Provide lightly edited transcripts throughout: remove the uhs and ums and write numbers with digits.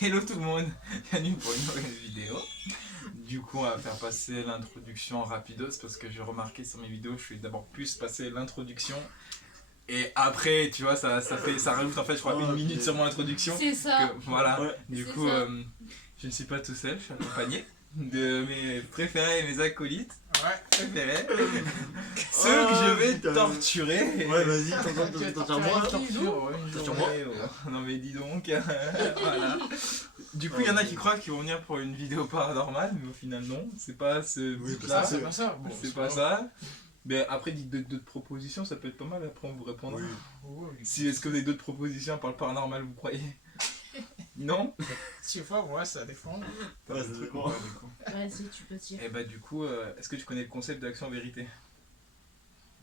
Hello tout le monde, bienvenue pour une nouvelle vidéo. Du coup on va faire passer l'introduction rapidos parce que j'ai remarqué sur mes vidéos je suis d'abord plus passer l'introduction et après tu vois ça rajoute en fait je crois une minute sur mon introduction. C'est ça. Voilà, Ouais. du C'est coup ça. je ne suis pas tout seul, je suis accompagné de mes préférés et mes acolytes préférés. Ceux que je vais torturer. Ouais, vas-y, t'entends moi. Non mais dis donc. Voilà. Du coup, il y en a qui croient qu'ils vont venir pour une vidéo paranormale, mais au final non, c'est pas ce but-là. C'est pas ça. Bon, C'est pas ça. Mais après, dites d'autres propositions, ça peut être pas mal, après on vous répondra. Si est-ce que vous avez d'autres propositions par le paranormal, vous croyez? Non? Si fois, ouais, ça dépend. Ouais, ça dépend. Vas-y, tu peux dire. Et bah du coup, est-ce que tu connais le concept d'action-vérité?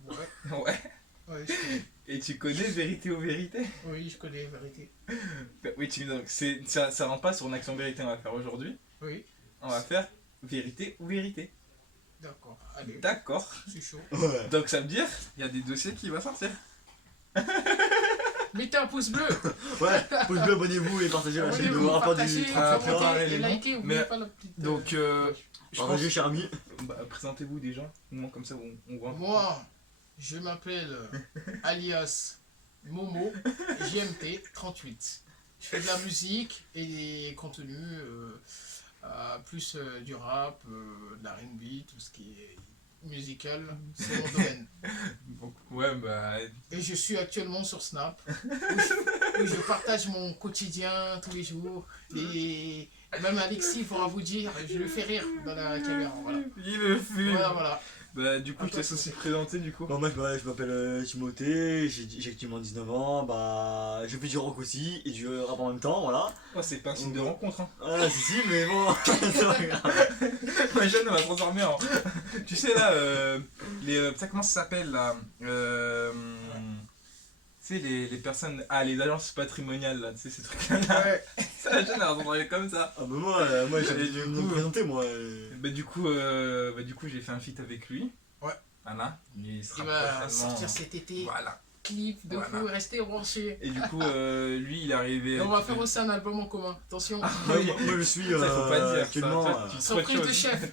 Ouais, Ouais. ouais, je connais. Et tu connais vérité ou vérité? Oui, je connais la vérité. Oui, donc ça rentre pas sur une action-vérité, on va faire aujourd'hui. Oui, On va faire vérité ou vérité. d'accord. Allez, D'accord. c'est chaud. Ouais. Donc ça veut dire, il y a des dossiers qui vont sortir. Mettez un pouce bleu. Ouais, pouce bleu, abonnez-vous et partagez la chaîne de Abonnez-vous, rapport du partagez, 30 commentez et les likez. noms. N'oubliez Mais- pas la petite. Donc, je pense, Partagez, cher ami. présentez-vous déjà, au moins comme ça on voit. Moi, je m'appelle alias Momo JMT 38. Je fais de la musique et des contenus plus du rap, de la R&B, tout ce qui est musical, c'est mon domaine. Donc, ouais, bah. Et je suis actuellement sur Snap, où je partage mon quotidien tous les jours. Et même Alexis pourra vous dire, je le fais rire dans la caméra. Voilà, Il le fume. voilà. Bah, du coup, je te laisse aussi présenter du coup. Bon, moi je m'appelle Timothée, j'ai actuellement 19 ans, bah je fais du rock aussi et du rap en même temps, voilà. Oh, c'est pas un signe de rencontre, hein. Ah si, mais bon, c'est pas grave. Ma jeune, on va se transformer en. Tu sais là, ça comment ça s'appelle là tu sais, les personnes. Ah, les agences patrimoniales là, tu sais, ces trucs-là. Ouais. Ça, la jeune, elle va se transformer comme ça. Ah bah moi j'ai Et du dû me coup, présenter moi. Bah du coup j'ai fait un feat avec lui. Ouais. Voilà. Il sera Il va prochainement- sortir cet été. Voilà. Clip de Voilà. fou, restez branchés. Et du coup lui il est arrivé. Et on va faire aussi un album en commun. Attention. Moi je suis Ça, faut pas dire. actuellement. Ça, tu Surprise trop de chaud. chef.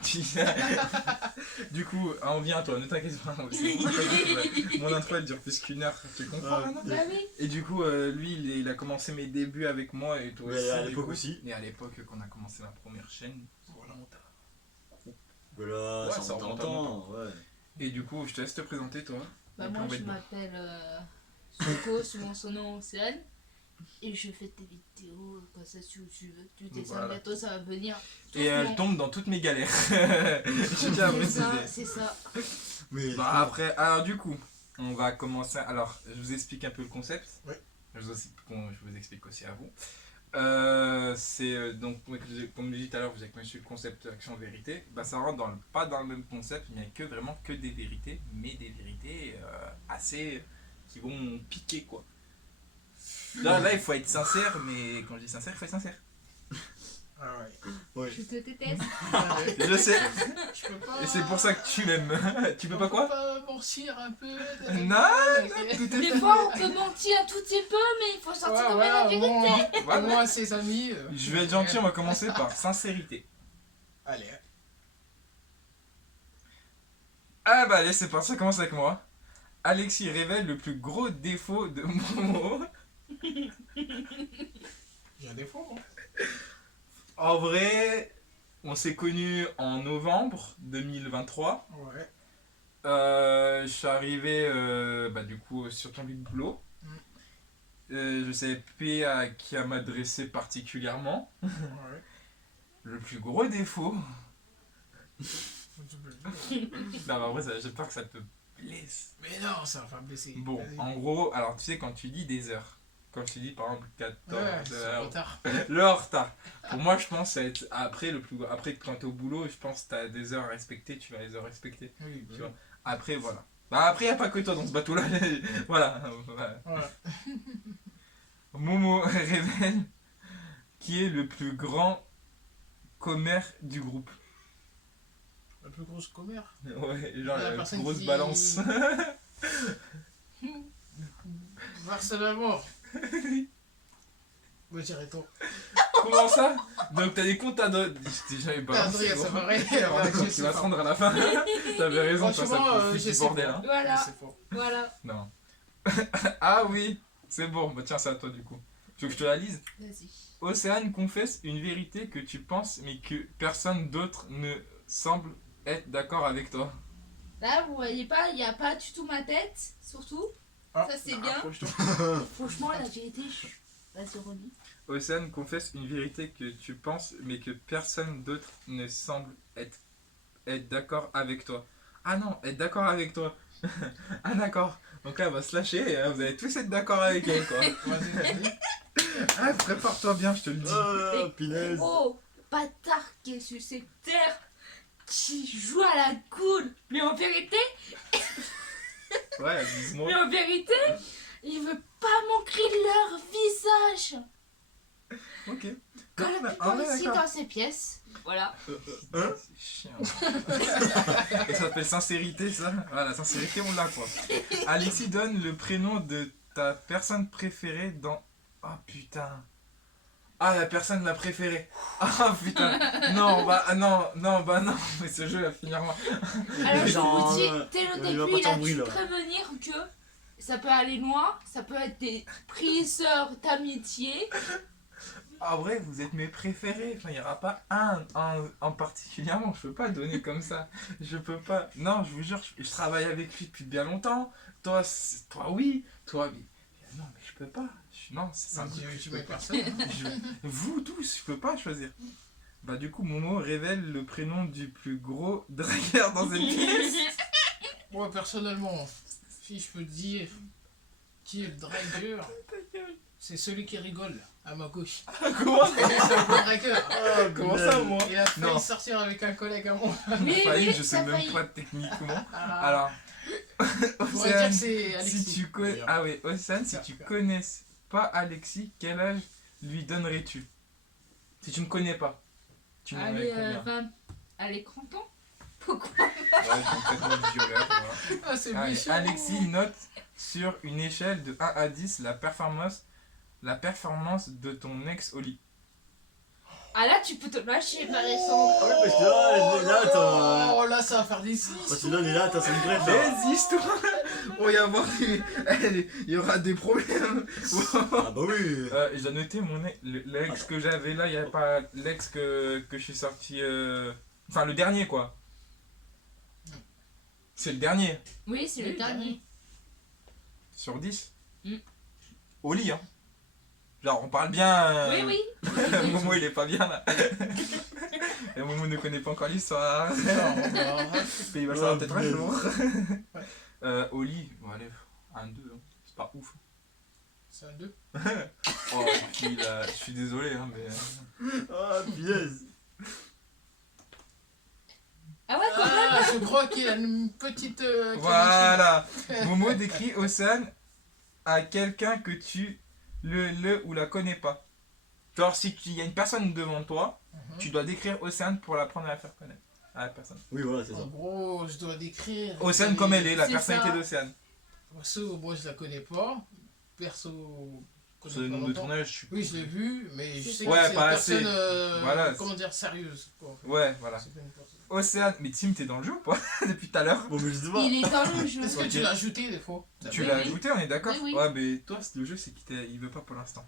Du coup, on vient à toi, ne t'inquiète pas. Mon intro elle dure plus qu'une heure. Tu comprends Ouais. maintenant? Bah oui. Et du coup lui il a commencé mes débuts avec moi et toi Mais aussi. à du l'époque coup. aussi. Et à l'époque qu'on a commencé ma première chaîne. Voilà. Voilà, Ouais, ça ça remonte remonte à longtemps, ouais. Et du coup je te laisse te présenter toi. Bah Et puis moi on va je être bon. m'appelle Soko, souvent son nom Océane. Et je fais des vidéos comme ça sur YouTube. Tu te Voilà. bientôt ça va venir. Et elle Doucement. tombe dans toutes mes galères. Je tiens à C'est préciser. ça, c'est ça. Mais Bah après, alors du coup, on va commencer. Alors, je vous explique un peu le concept. Ouais. Je vous explique aussi à vous. Donc, comme je l'ai dit tout à l'heure, vous avez connu le concept action-vérité. Bah, ça rentre pas dans le même concept, il n'y a vraiment que des vérités, mais des vérités assez qui vont piquer quoi. Là, il faut être sincère, mais quand je dis sincère, il faut être sincère. Ah ouais. ouais. Je te déteste. Je sais, Je peux pas. et c'est pour ça que tu m'aimes. Tu peux pas quoi? On peut pas mentir un peu. Non, Des fois on peut mentir un tout petit peu, mais il faut sortir quand même la vérité. Voilà. Moi, ses amis. Je vais être gentil, on va commencer par sincérité. Allez. Ah bah allez, c'est parti, ça commence avec moi. Alexis révèle le plus gros défaut de Momo. J'ai un défaut, moi. En vrai, on s'est connus en novembre 2023. Ouais. Je suis arrivé du coup sur ton lieu de boulot. Je savais pas à qui à m'adresser particulièrement. Ouais. Le plus gros défaut. Non, mais en vrai, j'espère que ça te blesse. Mais non, ça va pas me blesser. Bon, Vas-y. en gros, alors tu sais, quand tu dis des heures, quand je te dis par exemple 14 Ouais, c'est en heures, retard. le retard. Pour moi, je pense que ça va être après quand t'es au boulot, je pense que t'as des heures à respecter, tu vas les heures respecter. Oui, Tu vois. Après, voilà. Bah, après, y a pas que toi dans ce bateau-là. Voilà. Voilà. Momo révèle qui est le plus grand commère du groupe. La plus grosse commère. Ouais, genre La la personne grosse qui- balance. Verse l'amour. Moi, j'irais toi. Comment ça? Donc t'as des comptes à droite. J'avais pas Adrien, ça va rien. Tu vas te rendre à la fin. T'avais raison, toi, ça Franchement, peut foutre du bordel. Hein. Voilà, C'est faux. voilà. Non. Ah oui, c'est bon. Bah tiens, c'est à toi du coup. Tu veux que je te la lise? Vas-y. Océane confesse une vérité que tu penses mais que personne d'autre ne semble être d'accord avec toi. Là, vous voyez pas, il n'y a pas du tout ma tête, surtout. Ah, Ça, c'est bien. Approche-toi. Franchement, la vérité, vas-y, relis. Océane confesse une vérité que tu penses mais que personne d'autre ne semble être d'accord avec toi. Ah non, être d'accord avec toi. Ah d'accord. Donc là, elle va se lâcher et vous allez tous être d'accord avec elle quoi. Vas-y. Ah, prépare-toi bien, je te le dis. Ah, punaise. Oh, bâtard qui est sur cette terre, qui joue à la cool. Mais en vérité, Ouais, dis-moi. il veut pas montrer leur visage. Ok. Quand Non, la mais- ah ouais, plupart ici d'accord. dans ces pièces. Voilà. Hein? C'est chiant. Et ça s'appelle sincérité, ça. Voilà, la sincérité, on l'a quoi. Alexis donne le prénom de ta personne préférée dans. Ah putain. Ah, la personne la préférée. Ah putain. Non, bah non, mais ce jeu va finir moi. Alors je Genre, vous dis, dès le il va début, pas il a t'embrouiller, dû là. prévenir que ça peut aller loin, ça peut être des priseurs d'amitié. En vrai, vous êtes mes préférés. Enfin, il n'y aura pas un en particulièrement. Je peux pas donner comme ça. Je peux pas. Non, je vous jure, je travaille avec lui depuis bien longtemps. Toi, oui. Toi, oui. Non, mais je peux pas. Non, c'est un truc que je Tu peux mets pas. personne. Vous tous, je peux pas choisir. Bah du coup, Momo révèle le prénom du plus gros dragueur dans une pièce. Moi, personnellement, si je peux te dire qui est le dragueur, c'est celui qui rigole à ma gauche. Comment C'est le dragueur. Ah, Comment ça, moi? Il a failli Non. sortir avec un collègue à moi. Oui, Failli, oui, je ça sais même faillit. pas techniquement. Ah, Alors, je pourrais dire Océane, que c'est Alexis. si tu connais, d'ailleurs. ah oui, Océane, si tu connais pas Alexis, quel âge lui donnerais-tu? Si tu ne connais pas, tu me Allez, donnerais combien? allez, 30 ans. Pourquoi? Ouais, complètement du violeur, voilà. Ah, c'est Allez, méchant. Alexis note sur une échelle de 1 à 10 la performance de ton ex au lit. Ah là, tu peux te lâcher, par Ah exemple. ouais, parce que là, attends. Oh là, ça va faire des 6. Parce que là, on est là, attends, c'est une bref. Les histoires. Oh, il y aura des problèmes. Ah bah oui. Je dois noter l'ex que j'avais là, il n'y a pas l'ex que je suis sorti. Enfin, le dernier quoi. C'est le dernier. Oui, c'est le Oui, dernier. Sur 10. Mm. Au lit, hein. Genre, on parle bien. Oui, oui. Momo, il est pas bien là. Et Momo ne connaît pas encore l'histoire. Mais il va le savoir peut-être un jour. Au lit, bon, allez, un 2, hein. C'est pas ouf. C'est un 2. Oh, je suis désolé, hein, mais. Ah, punaise. Ah ouais, quand même. Ah, je crois qu'il a une petite. Voilà. Momo décrit Océane à quelqu'un que tu le ou la connais pas. Genre, si il y a une personne devant toi, tu dois décrire Océane pour l'apprendre à la faire connaître à la personne. Oui, voilà, c'est En ça. gros, je dois décrire. Océane comme elle est, la C'est personnalité ça. d'Océane. Perso, moi je la connais pas. Perso. C'est le nom de tournage, je suis. Oui, je l'ai vu, mais je sais Ouais, que c'est une pas assez. personne. Voilà. Comment dire, sérieuse. Quoi. Ouais, voilà. C'est pas une personne. Océane, mais Tim, t'es dans le jeu ou pas? Depuis tout à l'heure. Bon, mais je sais pas. Il est dans le jeu. Est-ce que tu l'as ajouté des fois Tu Oui, l'as oui. ajouté, on est d'accord? Oui, oui. Ouais, mais toi, le jeu, c'est qu'il veut pas pour l'instant.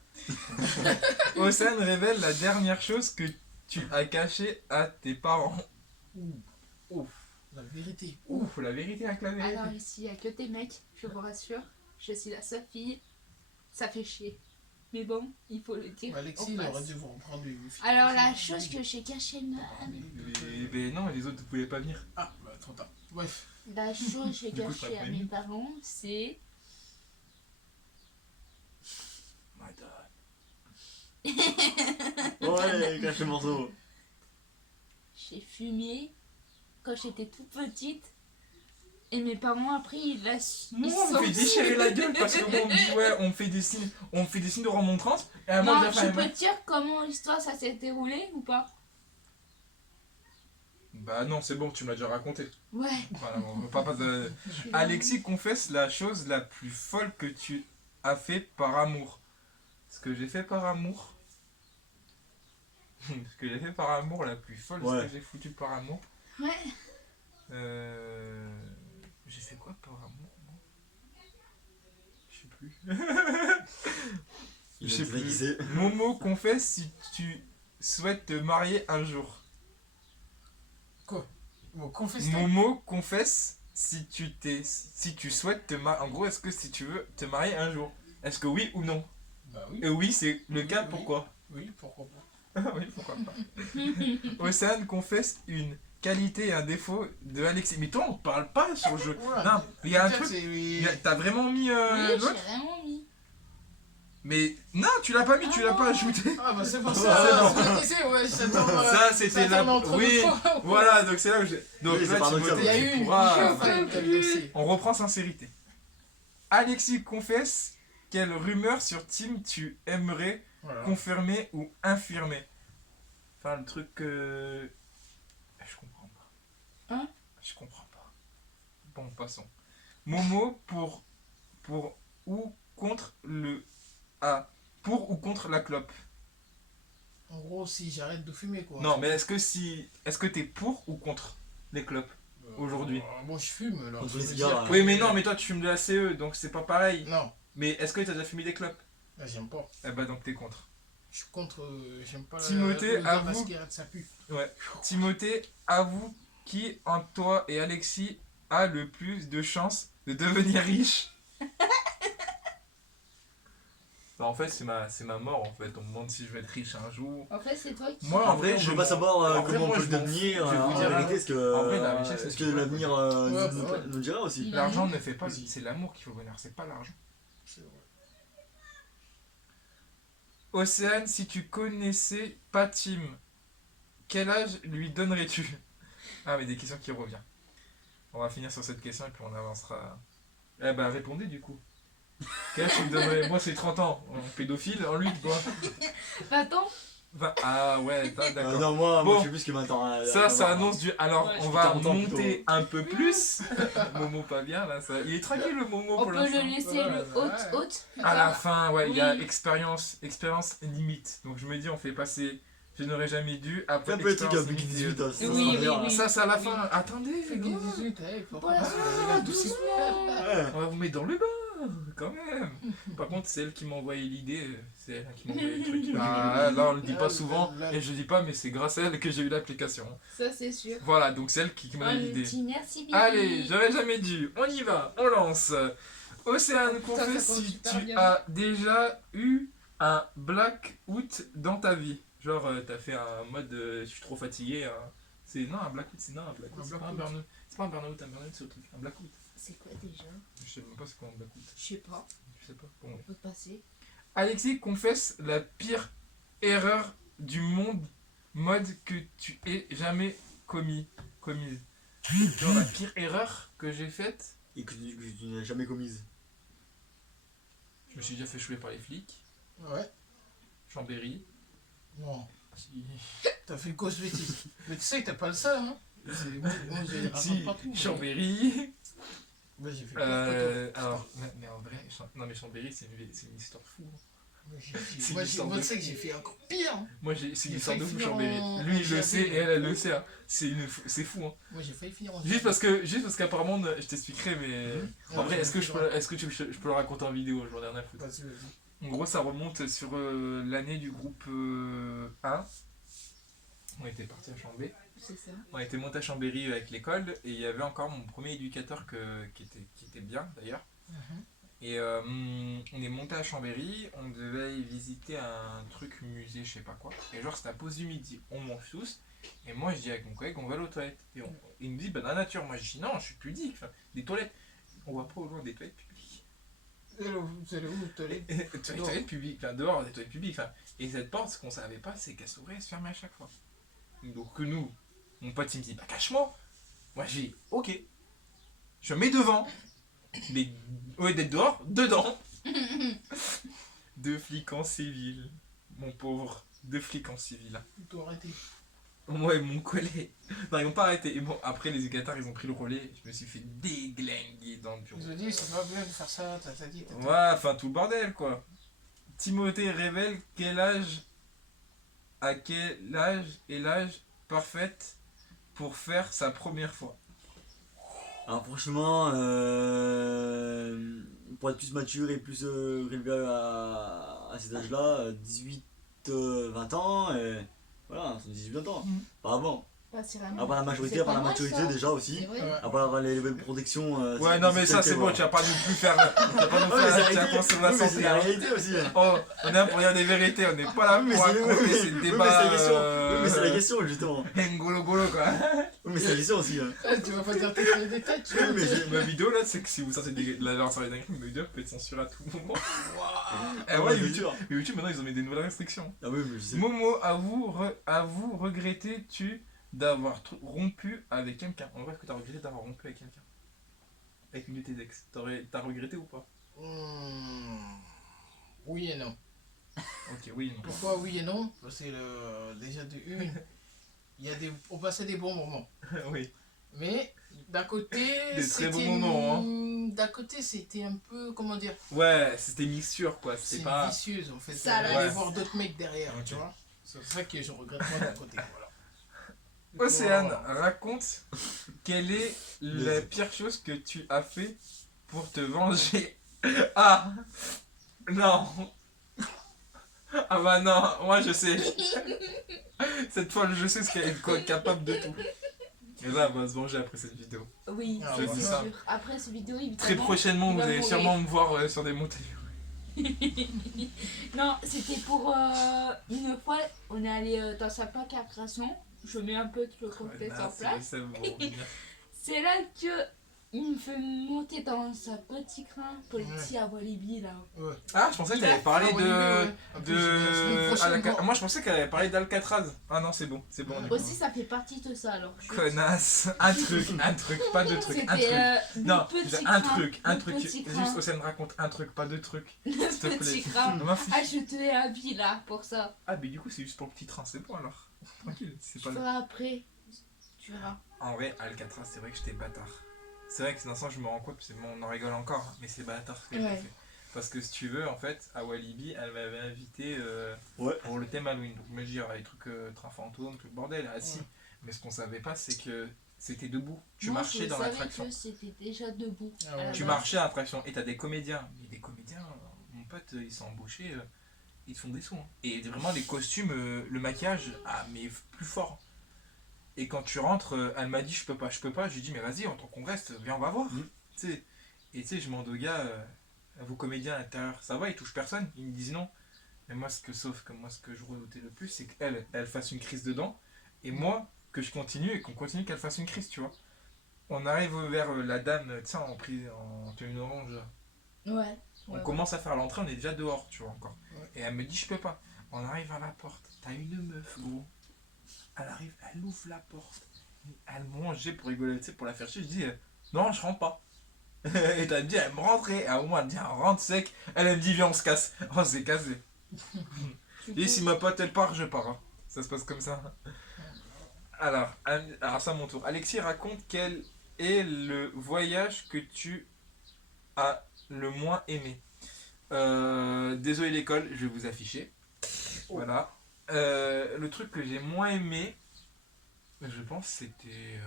Océane révèle la dernière chose que tu as cachée à tes parents. Ouh, Ouf. la vérité. Ouf, la vérité avec la vérité. Alors ici, il n'y a que des mecs, je vous rassure. Je suis la seule fille. Ça fait chier. Mais bon, il faut le dire. Alexis, en il face. aurait dû vous reprendre du. Alors la chose que j'ai cachée, Mais non, les autres ne pouvaient pas venir. Ah, bah, trop tard. Bref. la chose que j'ai Du coup, cachée t'as à pas mes aimé. parents, c'est Ouais, cache le morceau. j'ai fumé quand j'étais toute petite. Et mes parents après ils laissent. Moi, ils on me fait sont- déchirer la gueule parce qu'on me dit, ouais, on me fait des signes de remontrance. Et à moi, Non, de la je fin, peux te dire comment l'histoire ça s'est déroulé ou pas? Bah non, c'est bon, tu me l'as déjà raconté. Ouais. Voilà, on veut pas de... je suis là. Alexis confesse la chose la plus folle que tu as fait par amour. Ce que j'ai fait par amour. Ce que j'ai fait par amour, la plus folle, Ouais. ce que j'ai foutu par amour. Ouais. J'ai fait quoi par amour, moi? Je sais plus. Il Je a sais dit qui plus. c'est. Momo, confesse si tu souhaites te marier un jour. Bon, confesse-toi. Momo, confesse si tu souhaites te marier. En gros, est-ce que si tu veux te marier un jour? Est-ce que oui ou non? Bah oui. Et oui, c'est le Oui, cas, oui. pourquoi? Oui, pourquoi pas. Oui, pourquoi pas. Océane confesse une qualité et un défaut de Alexis. Mais toi, on parle pas sur le jeu. Oula, Non, il y a un peut-être truc. c'est- T'as vraiment mis Oui, j'ai l'autre? vraiment mis. Mais non, tu l'as pas mis, tu Ah l'as pas non. ajouté. Ah bah c'est pour C'est ça, bon. je me disais, ouais, ça tombe, Ça, c'était la. entre Oui, deux fois. voilà, donc c'est là où j'ai. Donc Oui, c'est là, par Timothée, notre Il y a tu eu une pourras- Je enfin, peux t'as plus. blessé. On reprend sincérité. Alexis confesse quelle rumeur sur Team tu aimerais Voilà. confirmer ou infirmer. Enfin, le truc que. Je comprends pas. Hein? Je comprends pas. Bon, passons. Momo pour ou contre le A. Pour ou contre la clope. En gros, si j'arrête de fumer, quoi. Non, mais est-ce que t'es pour ou contre les clopes aujourd'hui? Moi, je fume, alors. Contre ça les veut cigares, dire là. que- Oui, mais non, mais toi tu fumes de la CE, donc c'est pas pareil. Non, Mais est-ce que t'as déjà fumé des clopes? là, j'aime pas. Eh bah donc t'es contre. Je suis contre. J'aime pas Timothée, l'odeur de la avoue. cigarette, ça pue. Timothée, avoue qui en toi et Alexis a le plus de chances de devenir riche? Bah, en fait, c'est ma mort en fait. On me demande si je vais être riche un jour. En fait, c'est toi qui. Moi, En vrai, je veux pas savoir en vrai, comment on moi, peut je le m'en devenir. fous. Je vais vous En dire, vérité, est-ce en vrai, la richesse, que c'est l'avenir Ouais, nous, ouais. nous dira aussi? Il- L'argent ne fait pas. Vas-y. C'est l'amour qu'il faut bonheur, c'est pas l'argent. C'est vrai. Océane, si tu connaissais pas Tim, quel âge lui donnerais-tu? Ah, mais des questions qui reviennent. On va finir sur cette question et puis on avancera. Eh bah, répondez du coup. Quel âge tu me donnerais? Moi, c'est 30 ans. En pédophile, en lui, quoi. Attends. Ah, ouais, d'accord. Non, moi, Bon. je sais plus ce que maintenant. Ça annonce du. Alors, Ouais, on je va suis 40 ans monter plutôt. un peu plus. Momo, pas bien là. Ça... Il est tranquille le Momo On pour peut l'instant. le laisser Ouais, le ouais. haute. À la fin, ouais, il y a Oui. expérience limite. Donc je me dis, on fait passer. Je n'aurais jamais dû. Fais Après, un peu les trucs expérience avec limite, 18 ans. Ça, Oui, sera bien, oui, là. Ça, c'est à la fin. Attendez, Fais les gars. 18, pourquoi Voilà, pas, doucement. Ouais. On va vous mettre dans le bain, quand même. Par contre, c'est elle qui m'a envoyé l'idée. C'est elle qui m'a envoyé le truc. Ah, là, on le dit pas souvent. Et je dis pas, mais c'est grâce à elle que j'ai eu l'application. Ça, c'est sûr. Voilà, donc c'est elle qui m'a Un eu l'idée. petit merci bien. Allez, j'aurais jamais dû. On y va, on lance. Océane, Putain, confesse ça compte si super tu bien. as déjà eu un blackout dans ta vie. Genre, t'as fait un mode je suis trop fatigué. C'est non, un blackout, c'est non, un blackout. Un C'est pas un blackout. burn-out. C'est pas un burn-out, c'est autre truc. Un blackout. C'est quoi déjà? Je sais même pas c'est quoi un blackout. Je sais pas. Je sais pas. Bon, ouais. On peut passer. Alexis confesse la pire erreur du monde mode que tu aies jamais commise. Genre la pire erreur que j'ai faite. Et que tu n'as jamais commise. Je me suis déjà fait chouer par les flics. Ouais. Chambéry. Non. Si, T'as fait cosmétique. Mais tu sais que t'as pas le seul, hein. Moi, j'ai raconte si, pas tout. mais- Chambéry. Ouais, j'ai fait plein de photos. Alors, mais en vrai, non mais Chambéry c'est une histoire fou. Moi, j'ai fait- c'est moi, une sorte moi, de- tu sais que j'ai fait encore pire. Hein. Moi c'est J'ai une histoire de failli fou finir Chambéry. en Lui il le GAD, sait et elle le sait. Hein. C'est fou. Hein. Moi, j'ai failli finir en Juste parce qu'apparemment, je t'expliquerai, mais Mhm. en vrai, Ouais, est-ce que je je peux le raconter en vidéo? J'en ai rien à foutre. Vas-y, vas-y. En gros, ça remonte sur l'année du groupe 1. On était parti à Chambéry. C'est ça. On était monté à Chambéry avec l'école et il y avait encore mon premier éducateur qui était bien d'ailleurs. Mhm. Et on est monté à Chambéry, on devait visiter un truc musée, je sais pas quoi. Et genre c'était la pause du midi, on mange tous. Et moi je dis avec mon collègue on va aller aux toilettes. Et il me dit bah dans la nature, moi je dis non je suis pudique, enfin, des toilettes. On voit pas au loin des toilettes publiques. Vous allez où, toilette? Des toilettes publiques, enfin dehors des toilettes publiques. Enfin, et cette porte, ce qu'on savait pas, c'est qu'elle s'ouvrait et se fermait à chaque fois. Donc que nous, mon pote il me dit bah cache-moi. Moi j'ai dit ok. Je mets devant. Mais au lieu d'être dehors, dedans. 2 flics en civil. Mon pauvre. 2 flics en civil. Plutôt arrêté. Moi et mon collègue. Non, ils m'ont pas arrêté. Et bon, après, les éducateurs, ils ont pris le relais. Je me suis fait déglinguer dans le bureau. Ils ont dit, c'est pas bien de faire ça, t'as dit. Ouais, enfin, tout le bordel, quoi. Timothée révèle quel âge à quel âge est l'âge parfait pour faire sa première fois? Alors franchement, pour être plus mature et plus relevé à cet âge-là, 18, 20 ans, et voilà, c'est 18-20 ans. Pas avant. Bah, c'est vraiment. Après la majorité, C'est après pas la mal, maturité ça. déjà C'est aussi. vrai. Ouais. Après avoir les level de protection. Ouais, non, mais ça, c'est bon, tu vas pas nous plus faire. Tu vas pas nous faire un point sur la Oui, mais c'est santé. la hein. réalité aussi. Hein. Oh, on est là pour dire des vérités, on n'est pas là Oui, mais pour c'est raconter oui, ces oui, mais débats. c'est la question. Oui, mais c'est la question justement. Ngolo golo quoi. Oui, mais c'est la question aussi. Hein. Tu vas pas dire tes détails, tu Oui, vas mais dire- j'ai- Ma vidéo là, c'est que si vous sortez de la sortie d'un crime, ma vidéo peut être censurée à tout moment. Eh Ah ouais, ouais, c'est YouTube, dur. YouTube maintenant ils ont mis des nouvelles restrictions. Ah oui, mais je sais. Momo, avoue, regrettais-tu d'avoir rompu avec quelqu'un? En vrai, est-ce que t'as regretté d'avoir rompu avec quelqu'un? Avec une de tes ex? T'as regretté ou pas? Oui et non. Ok, oui, non. Pourquoi oui et non? Parce que déjà de une, on passait des bons moments. Oui. Mais d'un côté, Des très bons c'était moments, d'un côté, c'était un peu, comment dire, Ouais, c'était mixture quoi, c'est c'était pas. vicieuse en fait. Ça, Elle là. allait Ouais. voir d'autres mecs derrière, Ok. tu vois. C'est ça que je regrette moi d'un côté. Voilà. Océane, Voilà. raconte quelle est la pire chose que tu as fait pour te venger. Ah non. Ah bah non, moi je sais. Cette fois je sais ce qu'elle est capable de tout. Et là elle va se venger après cette vidéo. Oui, Ah, c'est je dis sûr. ça. Après cette vidéo, évidemment. Très prochainement il vous va allez mourir. sûrement me voir sur des montées. Non, c'était pour une fois, on est allé dans sa plaque à création. Je mets un peu tout le contexte en place. C'est là que il me fait monter dans sa petit train politique à Walibi là. Ouais. Ah, je pensais qu'elle allait parler Ah, ouais, ouais. En plus, la semaine de. prochaine, Alca- quoi. Moi je pensais qu'elle allait parler d'Alcatraz. Ah non, c'est bon, du coup. Aussi, ça fait partie de ça alors. Connasse, un truc, pas deux trucs, un truc. C'était Non, petit un train, truc, un le truc. petit Juste train. Océane raconte un truc, pas deux trucs. Le S'il te plaît. petit train. Ma fille. Ah, je te l'ai habillé là pour ça. Ah, mais du coup, c'est juste pour le petit train, c'est bon alors. Tranquille, c'est Tu pas le. feras après. Tu verras. En vrai, Alcatraz, c'est vrai que j'étais bâtard. C'est vrai que c'est dans ce sens, je me rends compte, parce que bon, on en rigole encore, hein, mais c'est bâtard ce que j'ai Ouais. fait. Parce que si tu veux, en fait, à Walibi, elle m'avait invité Ouais. pour le thème Halloween. Donc, me dire, les trucs train fantôme, tout le bordel, assis. Ouais. Mais ce qu'on savait pas, c'est que c'était debout. Tu Moi, marchais je dans savais l'attraction. que c'était déjà debout. Ah ouais. à la Tu base. marchais à l'attraction et t'as des comédiens. Mais des comédiens, mon pote, ils sont embauchés, ils te font des sons. Hein. Et vraiment, les costumes, le maquillage, ah, mais plus fort. Et quand tu rentres, elle m'a dit je peux pas. Je lui dis mais vas-y, en tant qu'on reste, viens, on va voir. Mhm. Tu sais. Et tu sais, je demande aux gars, vos comédiens à l'intérieur, ça va, ils touchent personne. Ils me disent non. Mais moi, ce que je redoutais le plus, c'est qu'elle, elle fasse une crise dedans. Et moi, que je continue et qu'on continue qu'elle fasse une crise, tu vois. On arrive vers la dame, tu sais, en tenue orange. Ouais. On Ouais, commence à faire l'entrée, on est déjà dehors, tu vois, encore. Ouais. Et elle me dit, je peux pas. On arrive à la porte, t'as une meuf, gros. Elle arrive, elle ouvre la porte. Elle me mangeait pour rigoler, tu sais, pour la faire chier. Je dis, non, je rentre pas. Et t'as dit, elle me rentrait. À un moment, elle me dit, rentre sec. Elle me dit, viens, on se casse. On s'est cassé. Et si ma pote, elle part, je pars. Hein. Ça se passe comme ça. Alors, ça, à mon tour. Alexis, raconte quel est le voyage que tu as le moins aimé. Désolé l'école, je vais vous afficher. Voilà. Le truc que j'ai moins aimé, je pense c'était...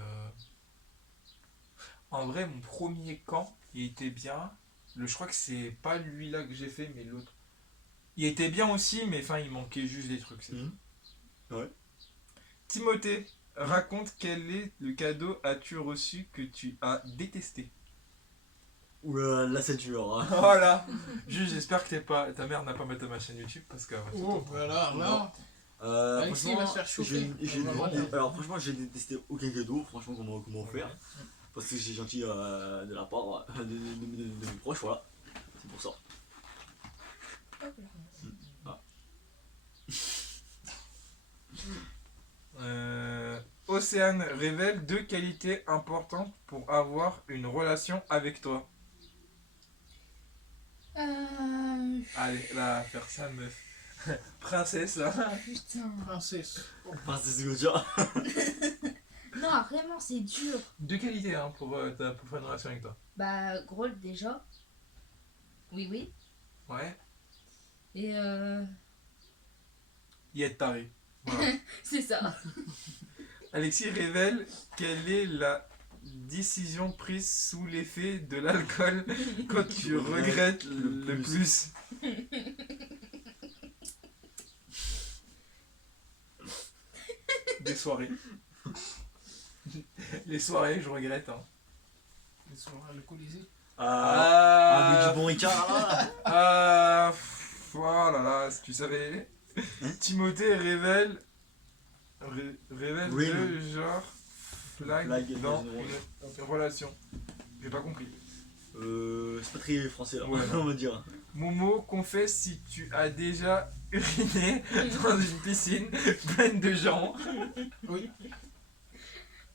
En vrai, mon premier camp, il était bien. Je crois que c'est pas lui là que j'ai fait, mais l'autre. Il était bien aussi, mais enfin, il manquait juste des trucs. C'est Mhm. Ouais. Timothée, raconte quel est le cadeau as-tu reçu que tu as détesté. Oula, là c'est dur. Hein. Voilà. Juste, j'espère que ta mère n'a pas mis ma chaîne YouTube parce que. Oh, voilà, là. Alexis, il va se faire chauffer. Alors franchement, j'ai détesté aucun cadeau, franchement, comment faire. Parce que c'est gentil de la part de mes proches, voilà. C'est pour ça. Océane révèle 2 qualités importantes pour avoir une relation avec toi. Allez, là, faire ça, meuf. Princesse, là. Putain. Princesse. Princesse Godia. Non, vraiment, c'est dur. 2 qualités hein, pour faire une relation avec toi. Bah, gros déjà. Oui, oui. Ouais. Et Y être taré. Voilà. C'est ça. Alexis révèle quelle est la décision prise sous l'effet de l'alcool quand tu regrettes le plus. Des soirées. Les soirées, je regrette. Hein. Les soirées alcoolisées. Avec du bon Ricard là. Oh là là, si tu savais. Timothée révèle Oui, deux genres flag Flag dans dans une relation. J'ai pas compris. C'est pas très français là, Ouais, on va dire. Momo, confesse si tu as déjà uriné dans une piscine pleine de gens. Oui.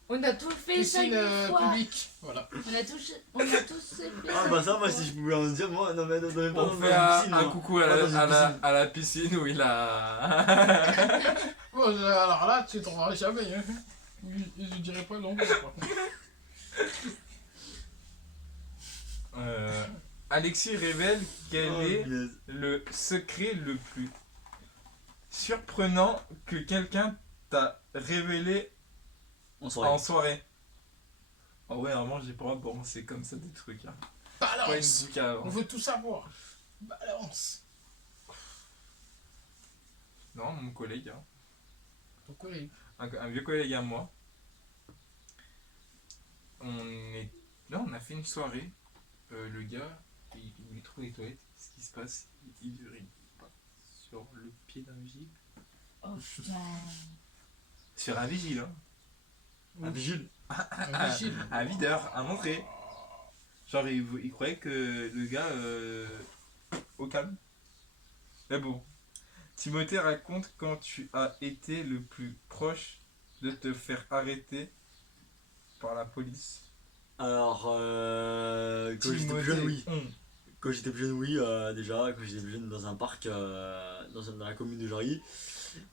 On a tous fait ça Piscine une fois. publique. Voilà. On a tous fait Ah ça. bah ça, moi si je pouvais en dire, moi, non mais pas On dans fait la piscine. un moi. coucou Pas dans une à la piscine où il a. Bon, alors là, tu trouveras jamais. Hein. Je dirais pas non. Par contre. Alexis révèle quel Oh, est punaise. le secret le plus surprenant que quelqu'un t'a révélé En soirée. en soirée. Oh ouais, vraiment, j'ai pas balancé comme ça des trucs. Hein. Pas une Balance. bouca avant. On veut tout savoir. Balance. Non, mon collègue, hein. Ton collègue. Un vieux collègue à moi. Là, on a fait une soirée. Le gars, il trouve les toilettes. Ce qui se passe, il urine pas sur le pied d'un vigile. Oh putain. Sur un vigile, hein. Un vigile. Un vigile. Un videur, un montré. Genre, il croyait que le gars, au calme. Mais bon. Timothée raconte quand tu as été le plus proche de te faire arrêter par la police. Alors, quand j'étais plus jeune, oui. Hum. Quand j'étais plus jeune, oui, déjà. Quand j'étais plus jeune, dans un parc, dans la commune de Jarry.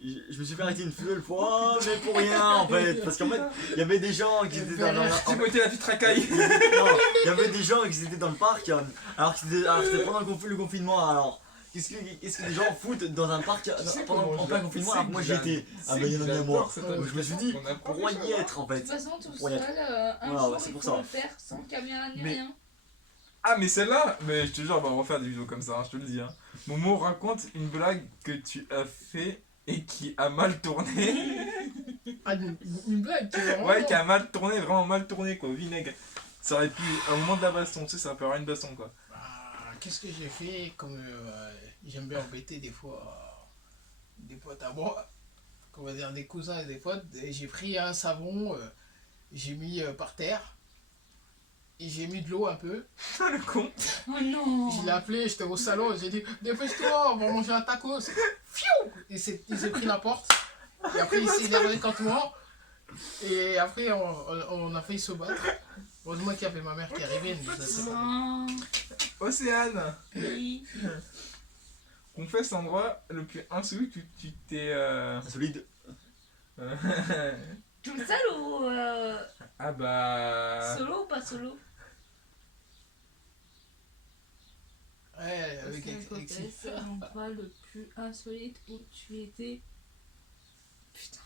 Je me suis fait arrêter une seule fois, mais pour rien en fait. Parce qu'en fait, il y avait des gens qui étaient dans le. Timothée la petite racaille. Non, il y avait des gens qui étaient dans le parc, alors que c'était pendant le confinement. Alors, qu'est-ce que les gens foutent dans un parc en plein confinement alors que moi j'y étais. Ah bah il y en a bien moi. Donc je me suis dit, pourquoi y être en De fait? toute façon, tout Ouais. seul, un Voilà, jour, ouais, c'est il pour faut ça. le faire sans caméra ni Mais- rien. Ah, mais celle-là, mais je te jure, on va refaire des vidéos comme ça, hein, je te le dis. Hein. Momo raconte une blague que tu as fait et qui a mal tourné. Ah, une blague qui est vraiment. Ouais, qui a mal tourné, vraiment mal tourné, quoi, au vinaigre. Ça aurait pu, au moment de la baston, tu sais, ça peut avoir une baston, quoi. Ah, qu'est-ce que j'ai fait comme j'aime bien embêter des fois des potes à moi, on va dire des cousins et des potes, et j'ai pris un savon, j'ai mis par terre et j'ai mis de l'eau un peu. Ah, le con. Oh non. Je l'ai appelé, j'étais au salon, j'ai dit dépêche-toi, on va manger un tacos. Fiou, il s'est pris la porte et après il s'est énervé contre moi et après on a failli se battre. Heureusement qu'il y avait ma mère qui est arrivée, elle nous a séparés. Non. Océane, Oui. confesse l'endroit le plus insolite où tu t'es... Solide. Tout seul ou Ah bah... solo ou pas solo? Ouais, avec Parce que Alexis. c'est l'endroit le plus insolite où tu étais. Putain.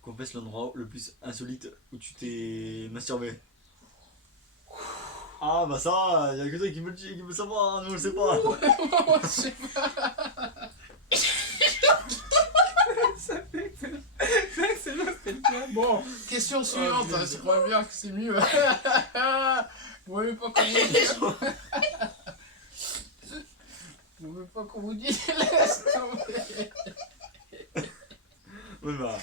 Confesse l'endroit le plus insolite où tu t'es masturbé. Ah bah ça, y'a que toi qui me le dit, qui me le savoir, nous on le sait pas. Moi, je sais pas. Ça fait que c'est là, c'est bien. Bon, question suivante, putain. je crois bien que c'est mieux. Vous voyez pas qu'on vous dit. Vous voyez pas qu'on vous dit. Laisse tomber. Oui bah.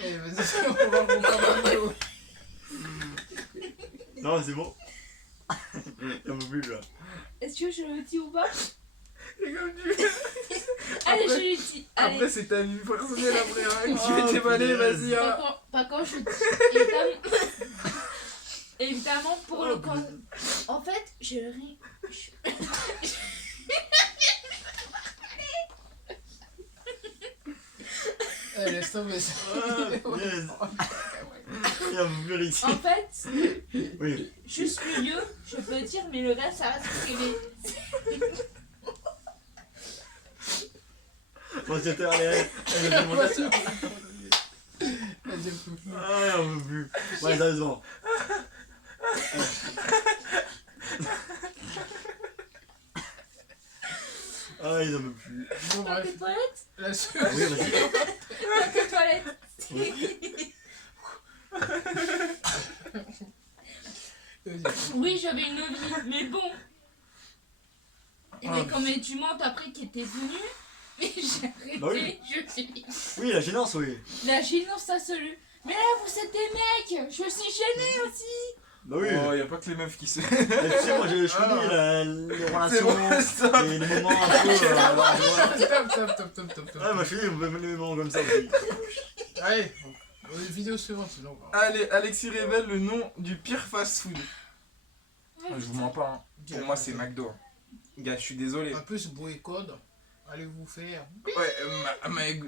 Eh, vas-y, on va vous parler. Non c'est bon. J'en peux plus là. Est-ce que je le dis ou pas? C'est comme tu... Allez, Après- je lui dis. Allez. Après, c'est ta vie personnelle, après, hein, que tu Oh, veux déballer, punaise. vas-y, hein. Par contre, je dis. Évidemment, évidemment pour le camp. En fait, je ris. Eh, laisse tomber. Ah, yes. J'en peux plus Alexis. En fait, Oui. juste milieu, je peux dire, mais le reste, ça reste privé. Bon, c'était allez, ah, on veut plus. Ouais, sérieusement. Ah, ils en veulent plus. Bon, T'as bref. tes toilettes? La seule. Oui, vas-y. T'as tes toilettes? Oui, j'avais une vie, mais bon. Il y avait quand même du monde après qui était venu. Et j'ai arrêté, Bah oui. je suis... Oui, la gênance, oui. La gênance absolue. Mais là, vous êtes des mecs, je suis gênée aussi. Bah oui. Oh, y a pas que les meufs qui se. Mais tu sais, moi je connais les C'est relations, bon, stop. les moments un peu. Top. Ouais, moi je connais les moments comme ça aussi. Allez, vidéo suivante sinon. Allez, Alexis révèle le nom du pire fast-food. Je vous mens pas, hein. Pour moi, c'est McDo. Gars, je suis désolé. Un peu ce bruit code. Allez vous faire. Ouais,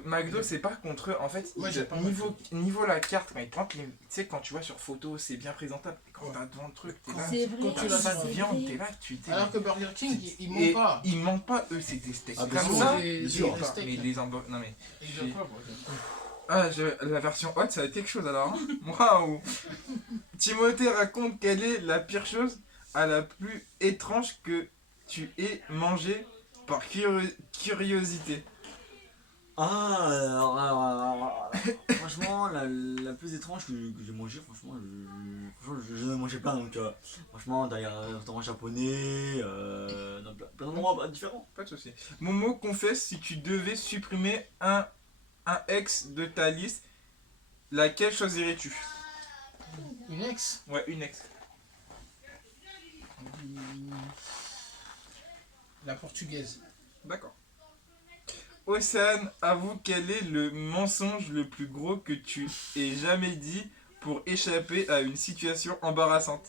McDo, c'est pas contre eux. En fait, Ouais, j'ai pas niveau la carte, mais quand, tu sais, quand tu vois sur photo, c'est bien présentable. Et quand Ouais. t'as devant le truc, t'es là. C'est vrai, Quand tu T'as l'as pas sur de c'est viande, vrai. t'es là, tu t'es. Alors que Burger King, ils Et mentent pas. ils mentent pas, eux, c'est des steaks. Ah, bien Comme sûr, ça, bien ils sûr. mentent pas. Steaks. Mais les non mais. Ils viennent pas, Burger King. Ah, la version hot, ça va être quelque chose alors. Hein. Waouh. Timothée raconte quelle est la pire chose à la plus étrange que tu aies mangé par curiosité. Ah, alors, franchement, la plus étrange que j'ai mangé, franchement, je n'en mangeais pas. Donc, franchement, d'ailleurs, un restaurant japonais, dans plein d'endroits différents. Pas de soucis. Momo confesse si tu devais supprimer un ex de ta liste, laquelle choisirais-tu? Une ex. Ouais, une ex. La portugaise. D'accord. Océane, avoue quel est le mensonge le plus gros que tu aies jamais dit pour échapper à une situation embarrassante.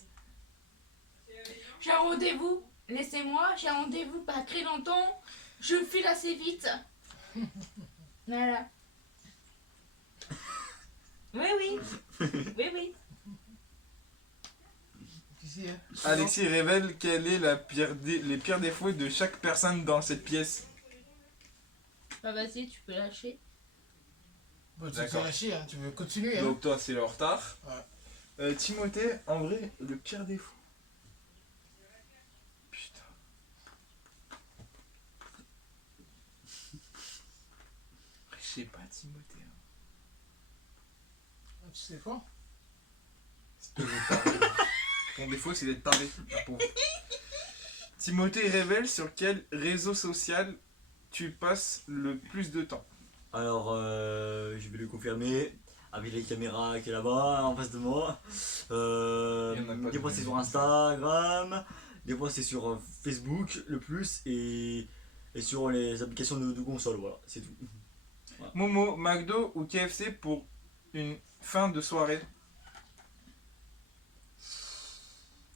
J'ai un rendez-vous, laissez-moi, j'ai un rendez-vous pas très longtemps, je file assez vite. Voilà. Oui. Oui. Alexis révèle quel est les pires défauts de chaque personne dans cette pièce. Bah vas-y, tu peux lâcher. Bon, tu D'accord. t'es lâché, hein. Tu veux continuer, hein. Donc toi c'est le retard. Ouais. Timothée, en vrai, le pire défaut. Putain. Je sais pas Timothée. Hein. Tu sais quoi? C'est de tarder. Ton défaut c'est d'être tardé, la pauvre. Timothée révèle sur quel réseau social tu passes le plus de temps. Alors, je vais le confirmer avec les caméras qui est là-bas, en face de moi. Il y en a pas Des de fois c'est sur même. Instagram, des fois c'est sur Facebook le plus et sur les applications de console, voilà, c'est tout. Momo, McDo ou KFC pour une fin de soirée.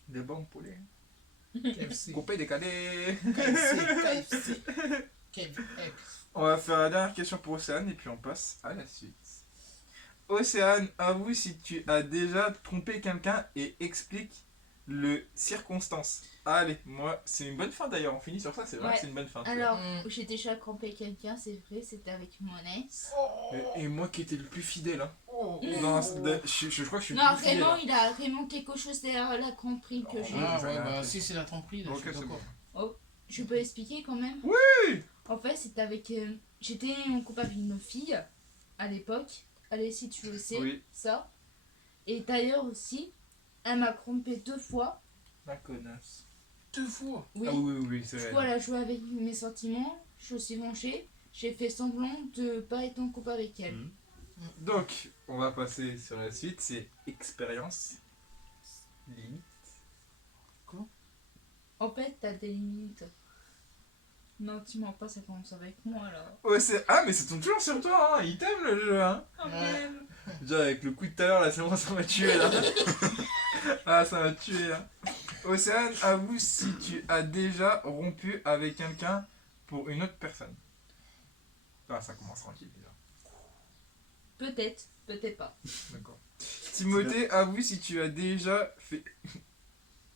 Des bons poulets. KFC. Coupé, décalé. KFC. On va faire la dernière question pour Océane et puis on passe à la suite. Océane, avoue si tu as déjà trompé quelqu'un et explique le circonstance. Allez, moi, c'est une bonne fin d'ailleurs, on finit sur ça, c'est vrai Ouais. que c'est une bonne fin. Alors, Mm. j'ai déjà trompé quelqu'un, c'est vrai, c'était avec mon ex. Et moi qui étais le plus fidèle, hein. Oh. Non, je crois que je suis Non, le plus fidèle. vraiment, il a vraiment quelque chose derrière la tromperie que j'ai. Ah J'ai ouais, rien bah appris. si c'est la tromperie, là, Ok, je suis c'est d'accord. Je peux expliquer quand même? Oui. En fait, c'était avec. J'étais en couple avec une fille à l'époque. Allez, si tu le sais, Oui. ça. Et d'ailleurs aussi, elle m'a trompé 2 fois. La connasse. 2 fois. Oui. Ah oui, c'est Du vrai. coup, elle a joué avec mes sentiments. Je suis vengée. J'ai fait semblant de pas être en couple avec elle. Mhm. Donc, on va passer sur la suite, c'est expérience. Limite. En fait, t'as des limites. Non, tu mens pas, ça commence avec moi là. Ouais, ah, mais ça tombe toujours sur toi, hein. Il t'aime le jeu, hein. Quand Ouais. même. Déjà, avec le coup de tout à l'heure, là, c'est bon, ça m'a tué, là. Ah, ça m'a tué, là. Océane, avoue si tu as déjà rompu avec quelqu'un pour une autre personne. Ah, ça commence tranquille, déjà. Peut-être pas. D'accord. Timothée, avoue si tu as déjà fait...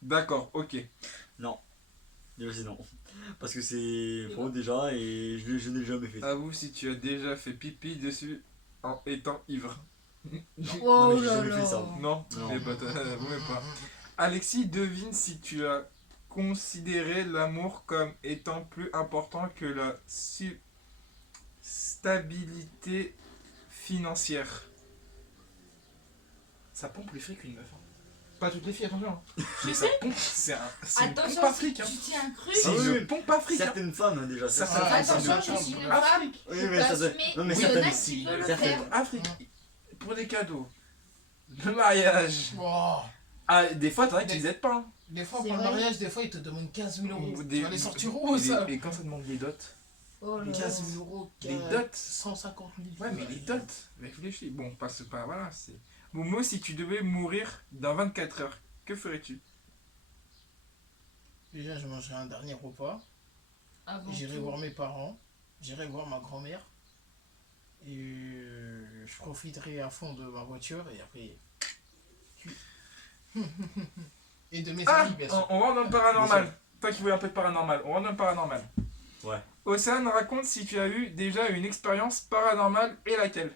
D'accord, ok. Déjà c'est non. Parce que c'est faux déjà et je n'ai jamais fait ça. Avoue si tu as déjà fait pipi dessus en étant ivre. Non, Oh mais j'ai là jamais fait là. ça. Non, Non. eh ben, t'avoues même pas. Alexis, devine si tu as considéré l'amour comme étant plus important que la stabilité financière. Ça pompe les frics une meuf. Hein. Pas toutes les filles, attention. Hein. Mais ça pompe, c'est une pompe Attention, à si fric. Hein. tu tiens cru. C'est Ah oui, une oui. pompe à fric. Hein. Certaines femmes déjà. Ça, certaines ça, femmes, Attention, ça, je suis une Ah, femme. fric. Oui, Je mais peux ça, assumer. non, mais Il y en a certaines- qui peuvent le certaines- faire. Afrique, pour des cadeaux, le mariage. Wow. Ah, des fois, t'en as qui les aident pas. Hein. Des fois, C'est pour le vrai. mariage, des fois, ils te demandent 15 000 euros. Des- Tu vas les sortir où, ça Et quand ça demande des dots. Oh là là. 15 000 euros, Les dots. 150 000. Ouais, mais les dots, réfléchis. Bon, passe pas, voilà, c'est. Momo, si tu devais mourir dans 24 heures, que ferais-tu? Déjà, je mangerai un dernier repas. Avant J'irai tout. voir mes parents. J'irai voir ma grand-mère. Et je profiterai à fond de ma voiture. Et après. Et de mes Ah, amis, bien sûr. on rentre dans le paranormal. Toi qui voulais un peu de paranormal, on rentre dans le paranormal. Ouais. Océane, raconte si tu as eu déjà une expérience paranormale et laquelle.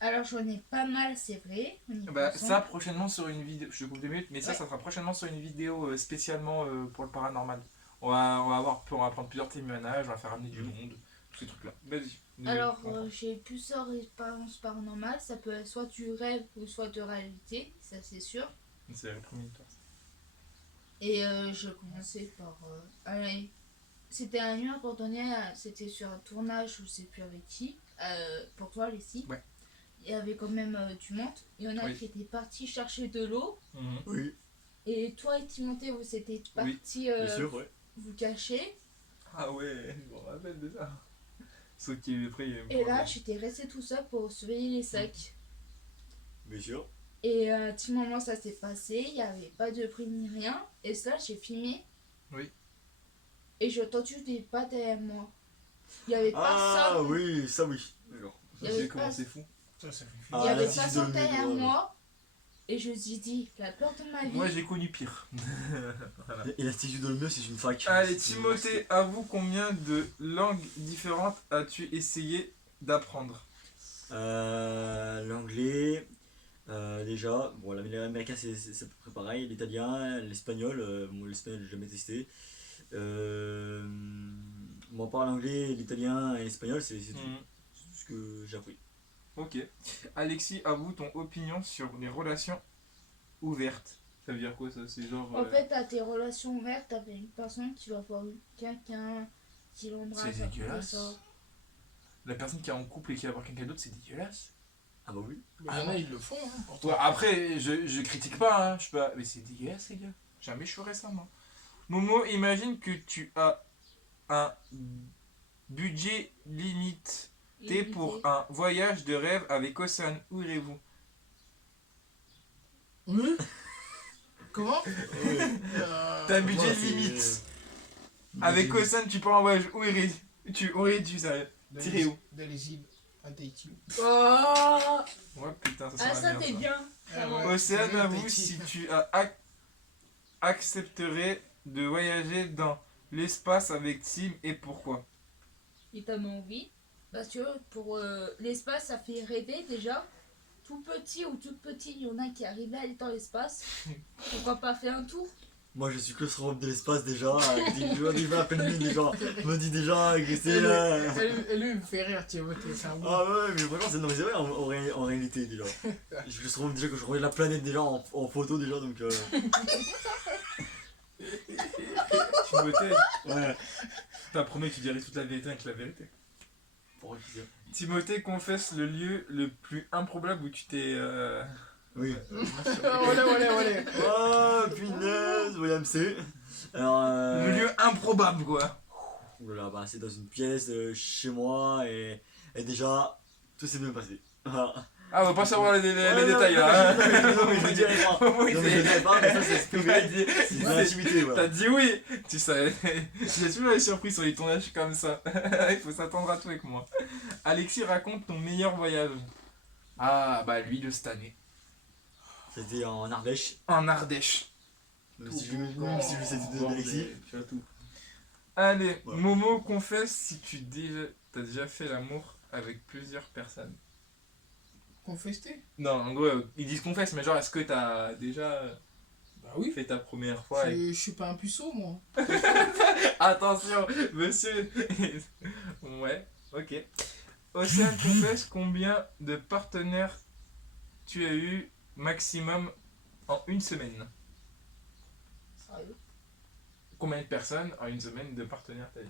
Alors j'en ai pas mal, c'est vrai. en y Bah, pensant. ça prochainement sur une vidéo, je te coupe 2 minutes, mais ça, Ouais. ça sera prochainement sur une vidéo spécialement pour le paranormal. On va prendre plusieurs témoignages, on va faire amener du monde, tous ces trucs-là. Vas-y. Alors j'ai plusieurs expériences paranormales. Ça peut être soit du rêve ou soit de réalité, ça c'est sûr. C'est la première toi. Et je commençais par. Allez, c'était un lieu abandonné, c'était sur un tournage, je sais plus avec qui. Pour toi, Lucie. Ouais. Il y avait quand même du monde. Il y en a Oui. qui étaient partis chercher de l'eau. Oui, Et toi et Timothée, vous étiez partis bien sûr, ouais. vous cacher. Ah ouais, je me rappelle de ça. Sauf qu'après, il y a un Et là, problème. j'étais restée tout seul pour surveiller les sacs. Bien sûr. Et un petit moment, ça s'est passé. Il n'y avait pas de bruit ni rien. Et ça, j'ai filmé. Oui. Et j'ai entendu des pas derrière moi. Il n'y avait Ah personne. oui, ça oui. D'accord. Il y avait J'ai comment pas- c'est fou. Ça fait Il n'y Ah, avait là, si je personne donne derrière le- moi. Et je me suis dit, la peur de ma vie. Moi, j'ai connu pire. Voilà. Et l'Institut de mieux, c'est une fac. Allez, C'est- Timothée, avoue combien de langues différentes as-tu essayé d'apprendre? L'anglais, déjà, bon, l'américain c'est à peu près pareil, l'italien, l'espagnol, bon, l'espagnol j'ai jamais testé. Bon, à part l'anglais, l'italien et l'espagnol, c'est tout ce que j'ai appris. Ok. Alexis, avoue ton opinion sur les relations ouvertes. Ça veut dire quoi ça? C'est genre. En fait, à tes relations ouvertes avec une personne, tu vas voir quelqu'un qui l'embrasse. C'est après dégueulasse. ça. La personne qui est en couple et qui va voir quelqu'un d'autre, c'est dégueulasse. Ah bah oui. Il y en a, ils le font, hein, pourtant. Ouais, après, je critique pas, hein. Je suis pas. Mais c'est dégueulasse, les gars. Jamais je ferais ça, moi. Momo, imagine que tu as un budget limité pour un voyage de rêve avec Océane. Où irez-vous? Comment T'as un budget Ouais, c'est- limite. Avec Océane, tu pars en voyage. Où irais-tu, sérieux? Tirez où? Dans les îles à Tahiti. Oh Ouais, putain, ça Ah, sera ça bien. t'es bien. Ah Vraiment. ouais. Océane, Ouais, avoue Tahiti. si tu accepterais de voyager dans l'espace avec Tim et pourquoi? Il t'a mis envie. Parce que pour l'espace, ça fait rêver déjà. Tout petit ou toute petite, il y en a qui arrivent à aller dans l'espace. Pourquoi pas faire un tour? Moi je suis claustrophobe de l'espace déjà, déjà à peine nuit déjà, me dit déjà que c'est Elle lui me fait rire, tu vois, c'est un bon. Ah ouais, mais franchement, non, mais c'est vrai en réalité déjà. Je suis claustrophobe déjà que je regarde la planète déjà en photo déjà donc. Timothée, Ouais. t'as promis que tu dirais toute la vérité avec la vérité. Pour dire. Timothée confesse le lieu le plus improbable où tu t'es. Oui. Voilà. Oh punaise, William C. Alors. Le lieu improbable, quoi. Voilà, bah, c'est dans une pièce chez moi et déjà tout s'est bien passé. Voilà. Ah, on va pas savoir les Ouais, détails non, là. non, mais je le dirai pas. Non, mais je le dirai pas, mais ça c'est privé. C'est de l'intimité, T'as voilà. dit oui. Tu savais. Il y a toujours les surprises sur les tournages comme ça. Il faut s'attendre à tout avec moi. Alexis, raconte ton meilleur voyage. Ah, bah lui de cette année. C'était en Ardèche. En Ardèche. Même si je sais tout de Alexis. Tu as tout. Allez, Voilà. Momo, confesse si t'as déjà fait l'amour avec plusieurs personnes. Confesté? Non, en gros, ils disent confesse, mais genre, est-ce que t'as déjà Bah oui. fait ta première fois avec... Je suis pas un puceau, moi. Attention, monsieur. Ouais, ok. Océane, confesse combien de partenaires tu as eu maximum en une semaine. Sérieux? Combien de personnes en une semaine de partenaires t'as eu?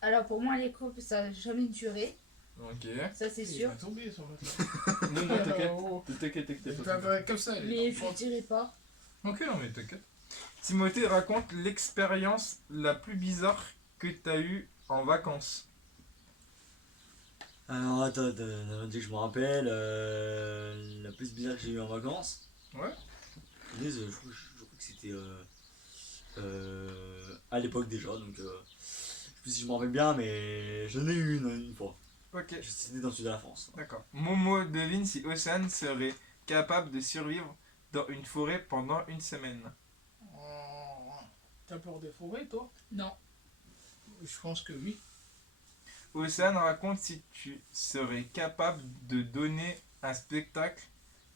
Alors pour moi, les couples, ça n'a jamais duré. Ok. Ça, c'est Il sûr. va tomber sur le Non, non, t'inquiète. Oh. T'inquiète. Il peut apparaître comme ça. il est Mais dans le je dirais pas. Ok, non, mais t'inquiète. Timothée, raconte l'expérience la plus bizarre que t'as eue en vacances. Alors attends, que je me rappelle, la plus bizarre que j'ai eu en vacances. Ouais. Je crois que c'était à l'époque déjà, donc je sais plus si je me rappelle bien, mais j'en ai eu une fois. Ok, C'était dans le sud de la France. d'accord. Momo devine si Océane serait capable de survivre dans une forêt pendant une semaine. Oh. T'as peur des forêts, toi? Non. Je pense que oui. Océane, raconte si tu serais capable de donner un spectacle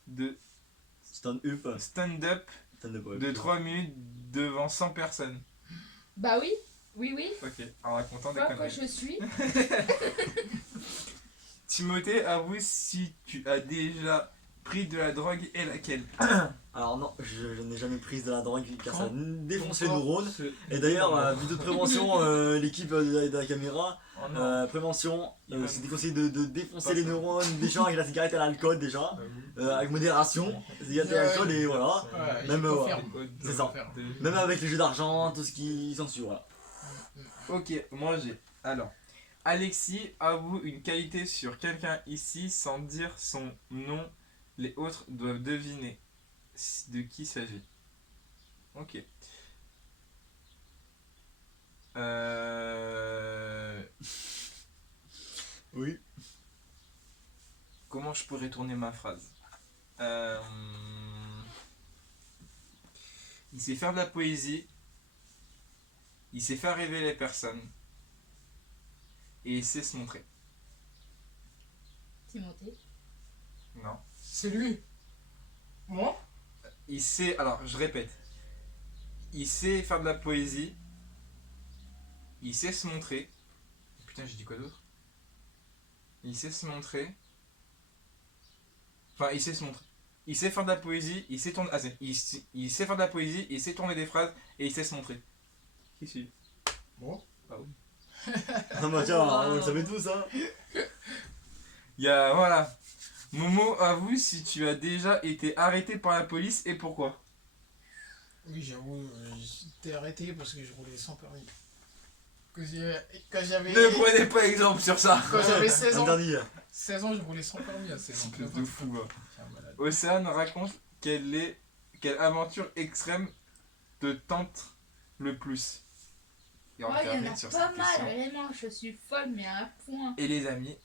de Stand-up. stand-up Stand-up, ouais. de 3 minutes devant 100 personnes. Bah oui. Oui. Ok, en racontant des Moi, quand conneries. je suis. Timothée, avoue si tu as déjà pris de la drogue et laquelle. Alors non, je n'ai jamais pris de la drogue car ça Quand défonce les Pourquoi neurones. Et d'ailleurs, vidéo de prévention, l'équipe de la caméra, Oh non. prévention, Il va c'est me- déconseillé de défoncer Pas les ça. neurones des gens avec la cigarette et l'alcool déjà, avec modération, cigarette et l'alcool et voilà. Ouais, Même, je confirme. c'est ça. Confirme. Même avec les jeux d'argent, tout ce qui s'ensuit, voilà. Ok, moi j'ai. Alors, Alexis avoue une qualité sur quelqu'un ici sans dire son nom. Les autres doivent deviner de qui il s'agit. Ok. Oui. Comment je pourrais tourner ma phrase? Il sait faire de la poésie. Il sait faire rêver les personnes. Et il sait se montrer. Timothée. Non. C'est lui. Moi? Il sait. Alors, je répète. Il sait faire de la poésie. Il sait se montrer. Putain, j'ai dit quoi d'autre? Il sait se montrer. Enfin, il sait se montrer. Il sait faire de la poésie, il sait tourner. Ah, il sait faire de la poésie, il sait tourner des phrases et il sait se montrer. Qui suis Moi? Bah oui. Ah bah tiens, on le savait tous hein. Il y a. Voilà. Momo, avoue si tu as déjà été arrêté par la police et pourquoi. Oui, j'avoue, j'étais arrêté parce que je roulais sans permis. Quand j'avais Ne prenez pas exemple sur ça. quand j'avais 16 ans, Interdit. 16 ans, je roulais sans permis à 16 ans. Espèce de fou, hein. C'est un malade. Océane, raconte quelle aventure extrême te tente le plus. Et on Ouais, il y en termine a sur pas cette mal, question. vraiment. Je suis folle, mais à un point. Et les amis.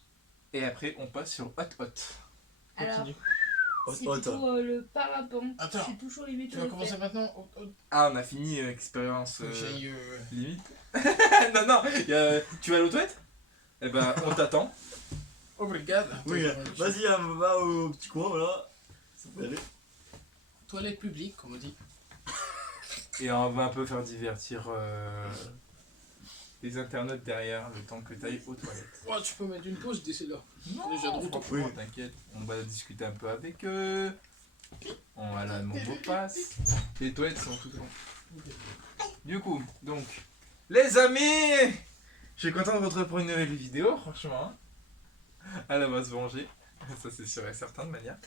Et après, on passe sur Hot. Alors, Continue. c'est Hot. plutôt le parapente. Attends, Je suis toujours limite Tu vas commencer maintenant? Oh, Ah, on a fini expérience faut que j'aille, limite. non, tu vas à l'autoette. Eh ben, on t'attend. Obrigado. Oui, Attends, vas-y, va au petit coin, voilà. Ça peut aller. Toilette publique, comme on dit. Et on va un peu faire divertir les internautes derrière le temps que tu ailles aux toilettes. Oh, tu peux mettre une pause d'ici là. Non, Déjà de retour. franchement, t'inquiète. On va discuter un peu avec eux. On va là, mon beau passe. Les toilettes sont tout long. Du coup, donc, les amis, je suis content de vous retrouver pour une nouvelle vidéo, franchement. Elle va se venger. Ça, c'est sûr et certain de manière.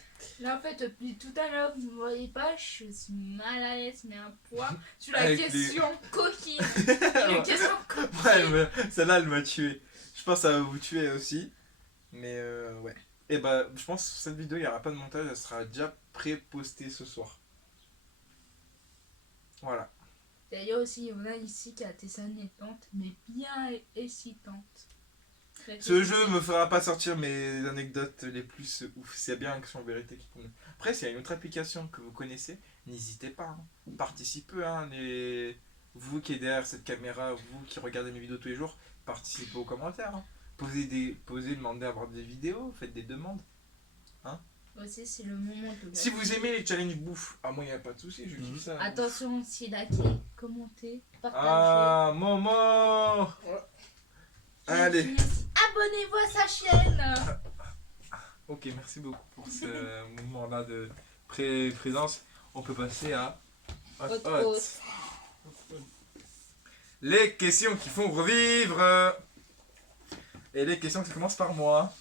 Là, en fait, depuis tout à l'heure, vous ne me voyez pas, je suis mal à l'aise, mais un poids. Sur la Avec les- question coquine. Une question coquine. Ouais, celle-là, elle m'a tué. Je pense que ça va vous tuer aussi. Mais ouais. Et bah, je pense que sur cette vidéo, il n'y aura pas de montage, elle sera déjà pré-postée ce soir. Voilà. D'ailleurs aussi, il y en a ici qui a des anecdotes, mais bien excitantes. Ce jeu me fera pas sortir mes anecdotes les plus ouf. C'est bien Action Vérité qui compte. Après, s'il y a une autre application que vous connaissez, n'hésitez pas. Hein. Participez. Hein, vous qui êtes derrière cette caméra, vous qui regardez mes vidéos tous les jours, participez aux commentaires. Hein. Posez, demandez à voir des vidéos, faites des demandes. Hein. Aussi, c'est le moment de. Si vous aimez les challenges bouffe, moi il n'y a pas de souci, je kiffe ça. Attention aussi, likez, commentez, partagez. Ah, Momo. Allez. Abonnez-vous à sa chaîne. Ok, merci beaucoup pour ce moment-là de présence. On peut passer à Hot. Les questions qui font revivre. Et les questions qui commencent par moi.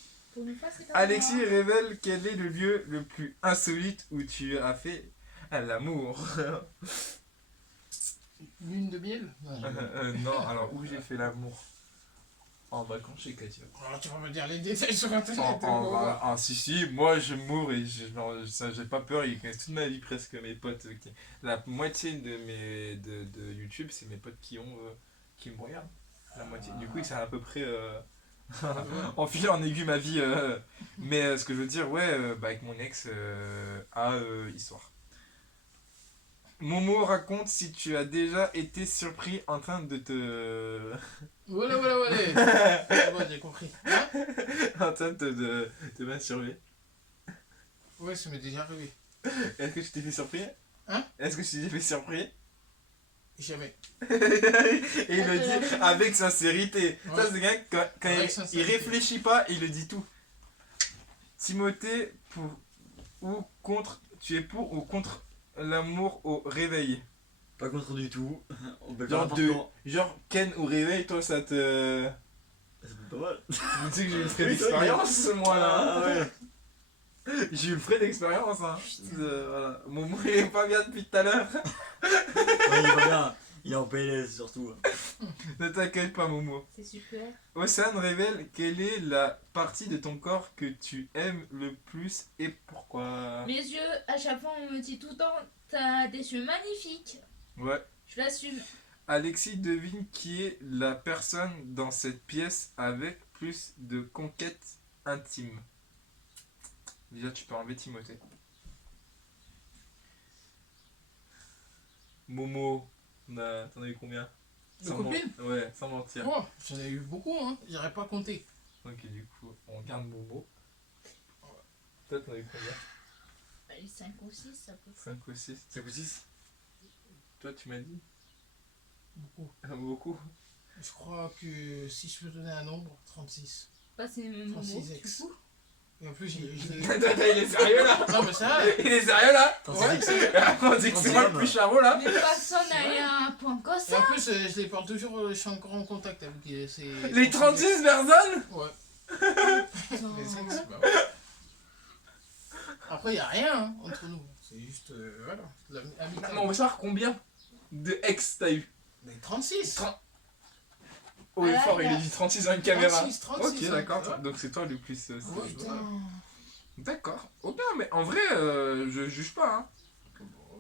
Alexis révèle quel est le lieu le plus insolite où tu as fait l'amour. Lune de miel? Non, alors où j'ai fait l'amour? En vacances chez Katia. Oh, tu vas me dire les détails sur internet. Si, moi je mourre et j'ai pas peur, ils connaissent toute ma vie presque, mes potes. La moitié de YouTube, c'est mes potes qui me regardent. La moitié. Du coup, c'est à peu près en fil en aiguille ma vie. Mais ce que je veux dire, avec mon ex, histoire. Momo raconte si tu as déjà été surpris en train de te... Voilà. C'est bon, j'ai compris. Hein? En train de te masturber. Ouais, ça m'est déjà arrivé. Est-ce que tu t'es fait surprendre? Hein? Est-ce que tu t'es fait surprendre? Jamais. Et il le dit avec sincérité. Ouais. Ça, c'est quelqu'un, quand il réfléchit pas, il le dit tout. Timothée, tu es pour ou contre l'amour au réveil? Pas contre du tout. Genre Ken au réveil, toi ça te... C'est pas mal. Tu sais que j'ai eu le frais d'expérience moi là. Ah ouais. J'ai eu le frais d'expérience hein. Voilà. Momo il est pas bien depuis tout à l'heure. Ouais, il est pas bien. Il est en PLS surtout. Ne t'inquiète pas Momo. C'est super. Océane révèle quelle est la partie de ton corps que tu aimes le plus et pourquoi? Mes yeux, à chaque fois on me dit tout le temps, t'as des yeux magnifiques. Ouais. Je l'assume. Alexis devine qui est la personne dans cette pièce avec plus de conquêtes intimes. Déjà tu peux enlever Timothée. Momo, t'en as eu combien? De copines? Ouais, sans mentir. Oh, j'en ai eu beaucoup, hein. J'aurais pas compté. Ok, du coup, on garde Momo. Toi, t'en as eu combien? 5 ou 6, ça peut. 5 ou 6. 5 ou 6? Toi, tu m'as dit? Beaucoup. Beaucoup? Je crois que si je peux donner un nombre, 36. Pas c'est même 36 ex. Et en plus, il est sérieux là? Non, mais ça. Il est sérieux là? Ouais. On dit que c'est moi le plus charmant là? Mais personne n'a eu un point comme Et ça. en plus, je les parle toujours, je suis encore en contact avec ces. Les 36 personnes? Ouais. Les ex, bah ouais. Après, il n'y a rien hein, entre nous. C'est juste. Voilà. Non, on veut savoir combien de ex t'as eu? Mais 36. Oh, il est fort, il a dit 36 dans une caméra. 36, ok, d'accord. Ouais. Donc c'est toi le plus. Oh, putain. D'accord. Oh bien, mais en vrai, je juge pas. Hein.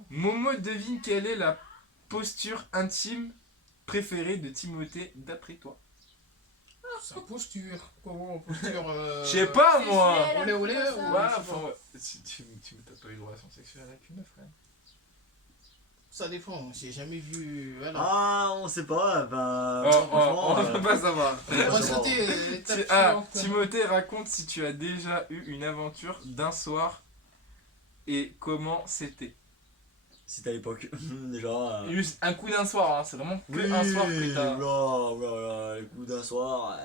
Momo devine quelle est la posture intime préférée de Timothée d'après toi? Sa posture. Comment posture Je sais pas moi. Olé, olé. Ouais, Enfin, enfin, tu t'as pas eu de relation sexuelle avec une meuf, frère. ça dépend, j'ai jamais vu. Voilà. Ah, on sait pas. Bah. On peut pas savoir. On va sauter l'étape suivante. Timothée raconte si tu as déjà eu une aventure d'un soir et comment c'était. C'était à l'époque. Déjà. Juste un coup d'un soir, hein. C'est vraiment que un soir que t'as. Voilà, le coup d'un soir.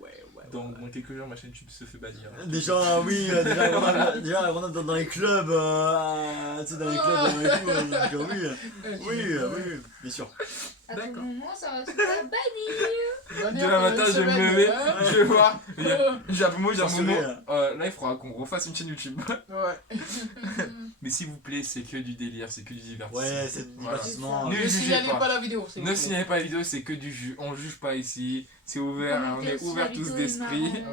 Ouais. Dans quelques jours, ma chaîne YouTube se fait bannir. Déjà, oui, déjà, on est dans les clubs, tu sais, dans les clubs et tout, oui, bien sûr. À tout D'accord. moment, ça va se faire bannir. Demain matin, je vais me lever, je vais voir. Ouais. J'ai un Momo, Censuré, là, il faudra qu'on refasse une chaîne YouTube. Ouais. Mais s'il vous plaît, c'est que du délire, c'est que du divertissement. Ouais, c'est du divertissement. Ne Ne jugez signalez pas. pas la vidéo. Ne signalez pas la vidéo, c'est que du jus. On juge pas ici. C'est ouvert, on est ouvert tous d'esprit.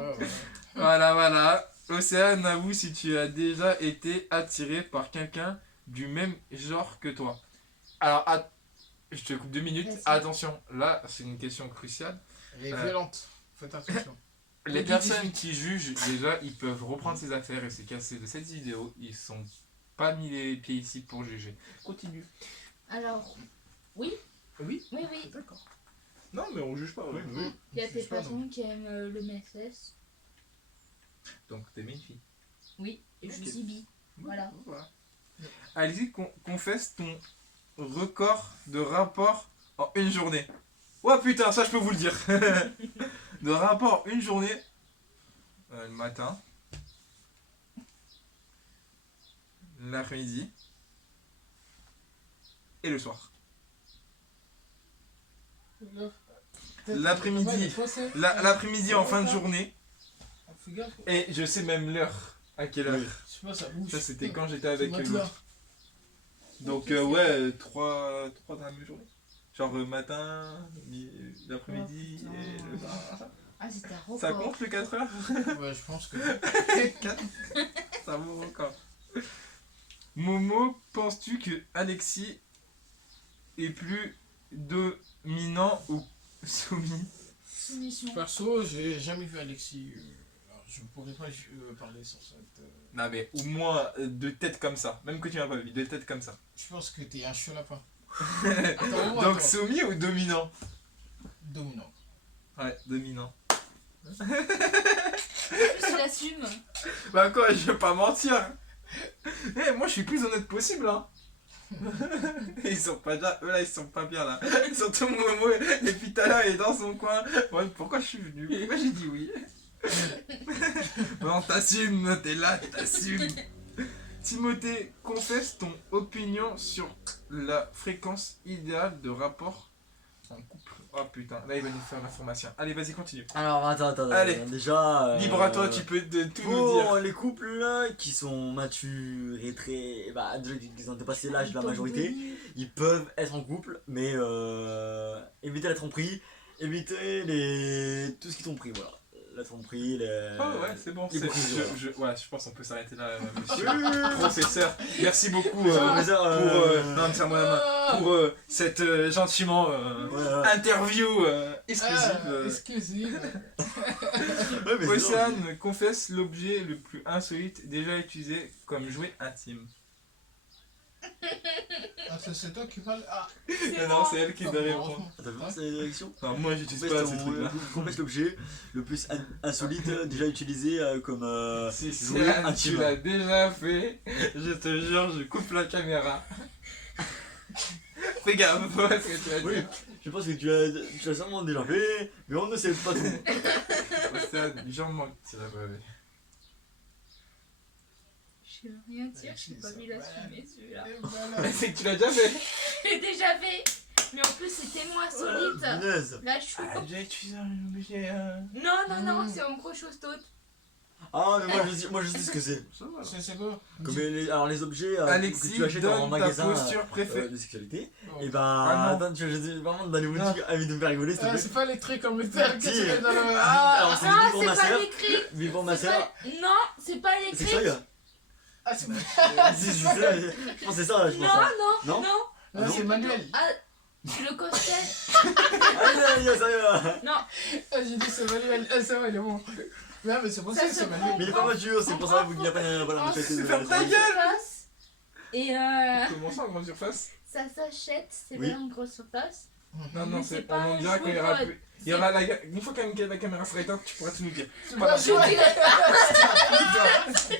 Voilà. Océane, avoue si tu as déjà été attiré par quelqu'un du même genre que toi. Alors, je te coupe 2 minutes. Vas-y. Attention, là, c'est une question cruciale. Elle est violente. Faites attention. Les Le personnes 18. qui jugent, déjà, ils peuvent reprendre ces affaires et se casser de cette vidéo. Ils sont pas mis les pieds ici pour juger. Continue. Alors, oui, Oui, oui, oui. d'accord. Non, mais on juge pas. Oui, oui. Il y a Je des sais pas, personnes qui aiment le MSS. Donc, t'es une fille. Oui, et je Ok. suis bi. Voilà. Allez-y, confesse ton record de rapport en une journée. Oh putain, ça je peux vous le dire. De rapport une journée. Le matin. L'après-midi. Et le soir. L'après-midi. L'après-midi en fin de journée. Fais gaffe. Et je sais même l'heure. À quelle heure. Oui. Je sais pas, ça bouge. Ça c'était quand j'étais avec Faut mettre l'autre. là. Donc Ok, c'est ouais, trois dans la même journée. Genre matin, l'après-midi Oh, putain. et le soir. Ah, c'était un record. Ça compte le 4 heures? Ouais, je pense que. 4. Ça vaut encore. Momo, penses-tu que Alexis est plus dominant ou soumis? Soumission. Perso, j'ai jamais vu Alexis. Alors, je pourrais pas parler sur cette. Non mais au moins de tête comme ça, même que tu n'as pas vu, de tête comme ça. Je pense que t'es un chaud lapin. Donc soumis ou dominant? Dominant. Ouais, dominant. Je l'assume. Bah quoi, je vais pas mentir. Eh, moi je suis plus honnête possible hein. Ils sont pas bien, eux là ils sont pas bien là. Surtout Momo, et puis tout à l'heure il est dans son coin. Ouais, pourquoi je suis venu? Pourquoi j'ai dit oui? Non, t'assumes, t'es là, t'assumes. Timothée, confesse ton opinion sur la fréquence idéale de rapport en couple. Oh putain, là il va nous faire l'information. Allez, vas-y, continue. Alors, attends. Allez. Déjà. Libre à toi, tu peux tout nous dire. Pour les couples là, qui sont matures et très. Bah, déjà, qui ont dépassé l'âge de la majorité, ils peuvent être en couple, mais éviter la tromperie, éviter tout ce qui tromperie, voilà. La tromperie, les. Oh ouais, c'est bon. les brouilles, voilà. Je pense qu'on peut s'arrêter là, monsieur Oui. professeur. Merci beaucoup Professeur, pour non, mais c'est à moi la main. Pour cette gentiment ouais. interview exclusive. Exclusive. Ouais, mais c'est Océane confesse l'objet le plus insolite déjà utilisé comme jouet intime. Ah, c'est toi qui parles. Ah, Non, c'est elle qui doit répondre. T'as vu ces réactions? Non, moi j'utilise pas ces trucs là. Confesse l'objet le plus insolite déjà utilisé comme Si jouet Océane, tu intime. l'as déjà fait, je te jure, je coupe la caméra. Fais gaffe, ouais, ce que tu as dit. Oui, je pense que tu l'as sûrement déjà fait, mais on ne sait pas tout. Océane, j'en manque. Tu l'as pas fait. Je veux rien dire, je n'ai pas vu l'assumer celui-là. et voilà. C'est que tu l'as déjà fait. Je l'ai déjà fait. Mais en plus, c'est tellement insolite. Punaise. Là, je suis. J'ai utilisé un objet. Non, c'est un gros chose d'autre. Ah, mais moi je sais ce que c'est. C'est quoi? Comme alors les objets que Alexis, tu achètes en donne ta magasin posture préférée. de sexualité. Oh. Et Ah non. attends, je vais vraiment dans les boutiques envie de me faire rigoler s'il te Ah, plaît. c'est pas les trucs comme le tel que Si. tu mets dans le. Alors c'est Ah, pour c'est ma pas sœur. électrique. Mais pour ma C'est sœur. pas- Non, c'est pas C'est électrique. sérieux? Ah, c'est Si, je sais, je pense que c'est ça, je pense. Non, ça. non, Non. non. Non, c'est manuel. Ah, le costume. Allez, sérieux. Non, Ah, j'ai dit c'est manuel. Ah, ça va, il est bon. Non, mais c'est pour ça Ça que se c'est manuel. Mais il est pas mature, c'est pour ça qu'il n'y a pas voilà, Oh, de c'est ferme ta gueule. surface. Et Comment ça en grande surface? ça s'achète, c'est Oui. bien en grosse surface. Non, Mais non, c'est c'est pas on un dira quand il y jouet aura mode. plus. Il y aura une fois que la caméra sera éteinte, tu pourras tout nous dire. C'est Voilà. pas joué.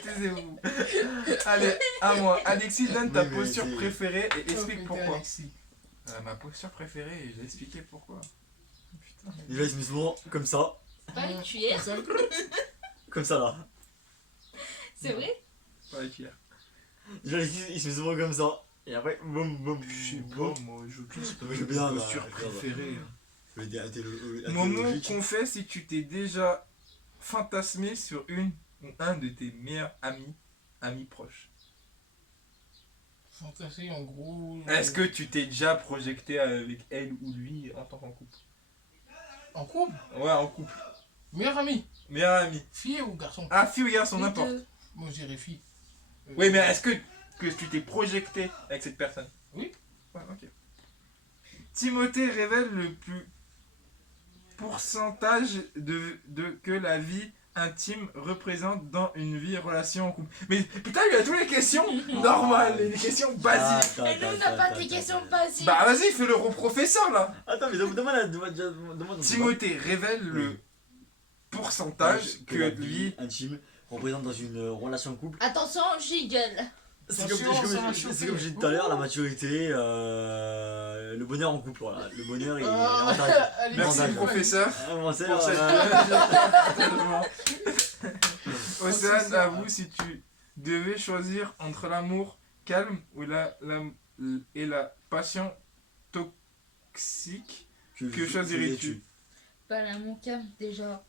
Taisez-vous. Allez, à moi. Alexis, donne ta Oui, mais posture c'est- préférée et Oh, explique putain, pourquoi. Alexis. Ma posture préférée, et j'ai expliqué pourquoi. Putain. Déjà, il se met souvent comme ça, Pas une cuillère, comme ça là. c'est vrai. Ouais, Pierre. Déjà, il se met souvent comme ça. Et après, boum, boum, Je sais boum. pas, moi, je Mais je veux bien, posture là, préférée. Le dé Momo, logique. confesse si tu t'es déjà fantasmé sur une ou un de tes meilleurs amis proches. Fantasy, en gros. Est-ce que tu t'es déjà projeté avec elle ou lui en tant qu'en couple? En couple? Ouais, en couple. Meilleur ami? Meilleur ami. Fille ou garçon? Ah, fille ou garçon, Les n'importe. deux. Moi, je dirais fille. Oui, mais est-ce que tu t'es projeté avec cette personne? Oui. Ouais, ok. Timothée révèle le plus pourcentage que la vie intime représente dans une vie relation en couple. Mais putain, il a toutes les questions normales, les questions basiques. Et nous, on n'a pas des questions basiques. Bah vas-y, fais le professeur là. Attends, mais demande. Timothée révèle le pourcentage que la lui... vie intime représente dans une relation de couple. Attention, j'y-gueule. C'est comme j'ai dit tout à l'heure, la maturité, le bonheur en couple, voilà. Le bonheur est avantage. Merci professeur. Pour Océane, avoue si tu devais choisir entre l'amour calme ou et la passion toxique, que choisirais-tu? Pas l'amour calme déjà.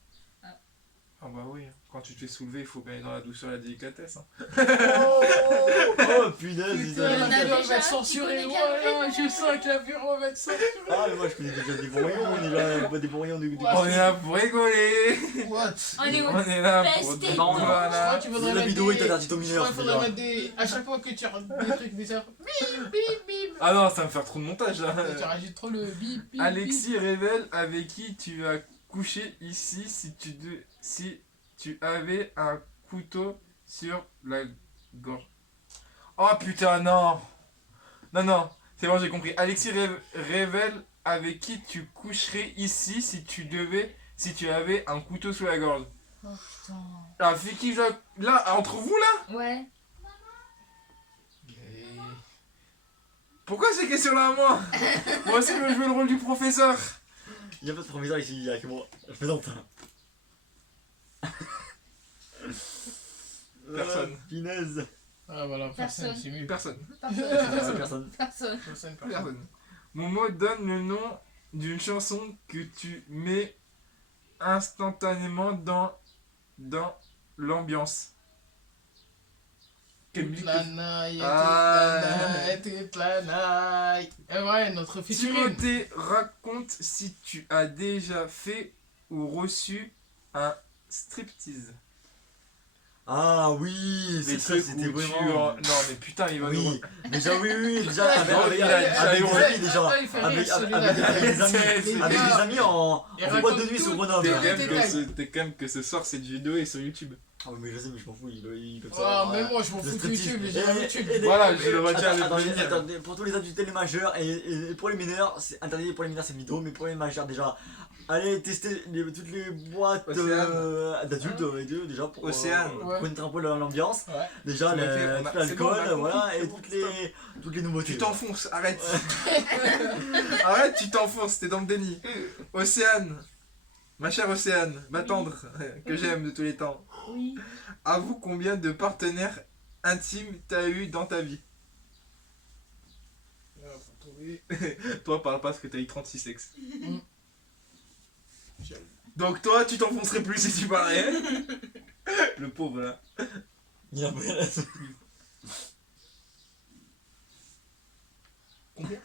Ah bah oui, quand tu te fais soulever, il faut gagner dans la douceur et la délicatesse. Hein. Oh punaise, Putain, la déjà, vidéo va être censurée. tu connais Voilà, je sens que la vidéo va être censurée. Ah mais moi je connais déjà des bons rayons, on est là, des bons rayons de On est là pour rigoler. What? On est On est là pour... Pesté. Je crois Voilà. qu'il faudrait La mettre vidéo est des... interdite aux Je mineurs. crois qu'il faudrait mettre des... À chaque fois que tu rajoutes des trucs bizarres, bip bip bip. Ah non, ça va me faire trop de montage là. Tu rajoutes trop le bip bip. Alexis révèle avec qui tu as couché ici si tu avais un couteau sur la gorge. Oh putain, non. Non, c'est bon, j'ai compris. Alexis révèle avec qui tu coucherais ici si tu avais un couteau sous la gorge. Oh putain. Ah, fait qui là, entre vous là? Ouais. Pourquoi ces questions-là à moi? Moi aussi, je veux jouer le rôle du professeur. Il n'y a pas de proviseur ici, il y a que moi. Je plaisante. Personne. Punaise. Ah voilà, personne, Personne. c'est mieux. Personne. Personne. Personne. Personne. Momo donne le nom d'une chanson que tu mets instantanément dans l'ambiance. Quelle Toute musique la night, toute la night. Et ouais, notre featuring. Timothée, raconte si tu as déjà fait ou reçu un striptease. Ah oui, Les ça trucs c'était où vraiment... Non mais putain, il va Oui, nous... déjà déjà avec il a des hurlé. amis déjà, Ah, il fait rire, avec celui-là. des amis, avec des amis en Et boîte de raconte nuit sur tout. Grenoble. T'es quand même que ce soir cette vidéo est sur YouTube. Ah mais je sais, mais je m'en fous, ils peuvent Ah, savoir. même moi je m'en Le fous de striptease. YouTube, j'ai un YouTube. Voilà, je le retiens avec Attendez, plaisir. attendez, pour tous les adultes et les majeurs et pour les mineurs, c'est interdit pour les mineurs cette vidéo, mais pour les majeurs déjà, allez tester toutes les boîtes d'adultes et d'eux déjà pour Océane. connaître un peu l'ambiance. Ouais. Déjà C'est noté, tout c'est bon, l'alcool, on a compris, voilà, c'est et bon, toutes les nouveautés. Tu t'enfonces, arrête. Arrête, tu t'enfonces, t'es dans le déni. Océane, ma chère Océane, ma tendre, que j'aime de tous les temps. Oui. Avoue combien de partenaires intimes t'as eu dans ta vie. Toi, parle pas parce que t'as eu 36 sexes. Donc toi, tu t'enfoncerais plus si tu parlais. Le pauvre là. Il a pris la Combien?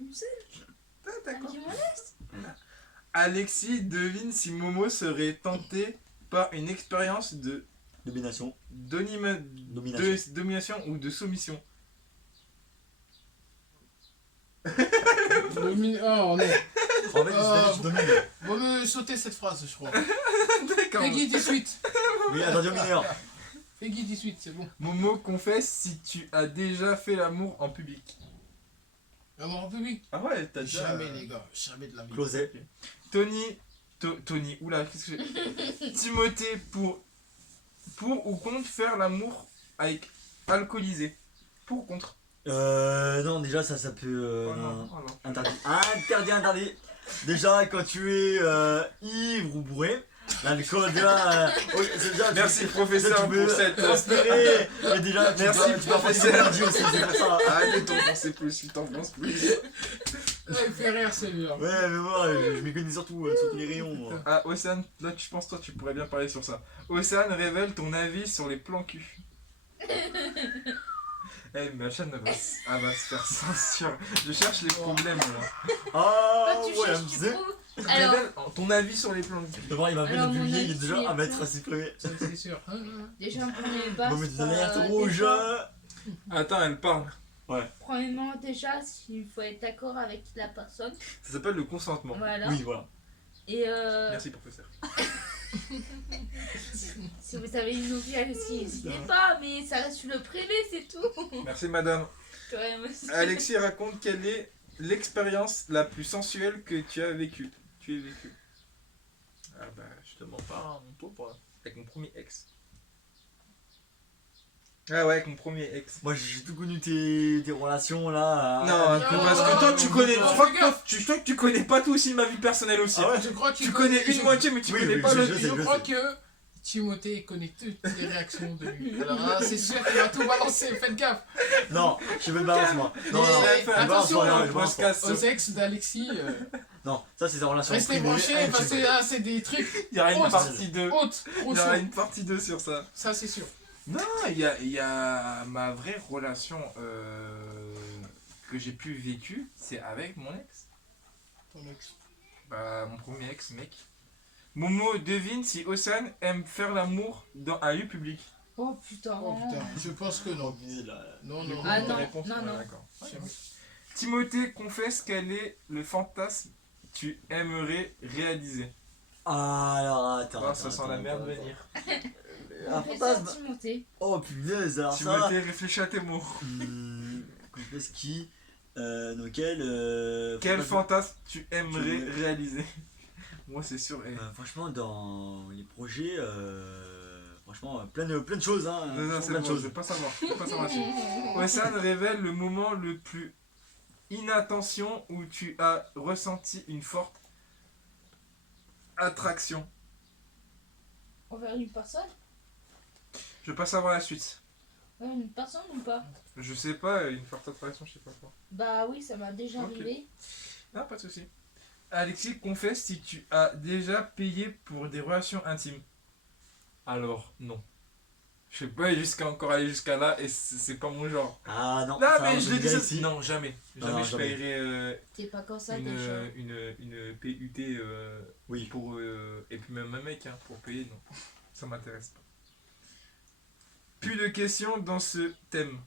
Une seule. Ah, d'accord. Qui me laisse. Alexis devine si Momo serait tenté par une expérience de domination. domination ou de soumission. Oh non. En fait, je domine. Vaut mieux sauter cette phrase, je crois. D'accord. Peggy 18. Oui, interdit aux mineurs. Peggy 18, c'est bon. Momo, confesse si tu as déjà fait l'amour en public. L'amour en public. Ah ouais, t'as déjà... Jamais, les gars, jamais de la vie. Closet. Tony, oula, qu'est-ce que j'ai... Timothée, pour ou contre faire l'amour avec alcoolisé? Pour ou contre? Non, déjà ça peut... Oh non, non. oh non. Interdit. Déjà, quand tu es ivre ou bourré, l'alcool, déjà... c'est déjà Merci professeur tu peux pour cette... transpirer, mais déjà, Merci, tu vas faire professeur. aussi, c'est pour ça. Arrête de t'enfoncer plus, il t'enfonce plus. Ah, il fait rire celui-là. Ouais, mais moi, je m'y connais surtout les rayons, moi. Ah, Océane, là je pense toi tu pourrais bien parler sur ça. Océane, révèle ton avis sur les plans cul. Eh, ma chaîne va se faire censure. Je cherche les problèmes là. Ah, Toi, tu ouais, cherches, me tu disais. trouves. Alors, Révèle ton avis sur les plans cul. Devant, il m'a fait Alors, le mon publier, il est avis, déjà c'est à mettre plein. à siffler. Ça, c'est sûr. déjà, on premier Il pas. va mettre des alertes rouges. Attends, elle parle. Ouais. Premièrement, déjà, il faut être d'accord avec la personne. Ça s'appelle le consentement. Voilà. Oui, voilà. Et Merci, professeur. si vous avez une nouvelle aussi, n'hésitez pas, mais ça reste sur le privé, c'est tout. Merci, madame. Ouais, monsieur. Alexis, raconte quelle est l'expérience la plus sensuelle que tu as vécue. Ah bah, je te mens pas, mon pauvre. Avec mon premier ex. Ah ouais, avec mon premier ex. Moi j'ai tout connu tes relations là. Non, parce que toi tu connais. Je crois que tu connais pas tout aussi ma vie personnelle aussi. Ah ouais. Je crois que Tu connais une moitié, mais tu connais pas l'autre. Je crois que Timothée connaît toutes les réactions de lui. Alors là, c'est sûr qu'il va tout balancer, faites gaffe. Non, je me balance moi. Non, Mais attention, je balance pas. aux ex d'Alexis, Non, ça c'est des relations restez privées, branchés parce que là, c'est des trucs Il y aura une Haute. partie 2. hautes, Il trop y aura chauds. une partie 2 sur ça. Ça, c'est sûr. Non, il y a ma vraie relation que j'ai pu vécue, c'est avec mon ex. Ton ex. Bah, mon premier ex, mec. Momo, devine si Osan aime faire l'amour dans un lieu public. Oh putain. Oh putain, je pense que non. Non, non. Ah La non, réponse, non, ouais, non. d'accord. Jamais. Timothée, confesse quel est le fantasme que tu aimerais réaliser. Alors attends. Ah, ça sent la merde venir. Un Professeur fantasme. Timothée. Oh punaise, alors ça. Timothée, réfléchis à tes mots. Confesse qui quel Quel fantasme- fantasme tu aimerais réaliser? Moi, c'est sûr. Franchement, dans les projets, franchement, plein de choses. Hein, Non, franchement, c'est plein de bon, choses. je veux pas savoir. Je veux pas savoir là-dessus. Osan révèle le moment le plus inattention où tu as ressenti une forte attraction. Envers une personne? Je veux pas savoir la suite. Envers une personne ou pas? Je sais pas, une forte attraction, je sais pas quoi. Bah oui, ça m'a déjà Ok. arrivé. Non, pas de soucis. Alexis, confesse si tu as déjà payé pour des relations intimes. Alors, non. Je sais pas encore aller jusqu'à là et c'est pas mon genre. Ah non, Non, ça, mais on je peut l'ai le dire dit ici. Non, jamais. Jamais Non, je jamais. paierai T'es pas comme ça une, déjà. une PUT Oui. pour, et puis même un mec pour payer, non. Ça m'intéresse pas. Plus de questions dans ce thème.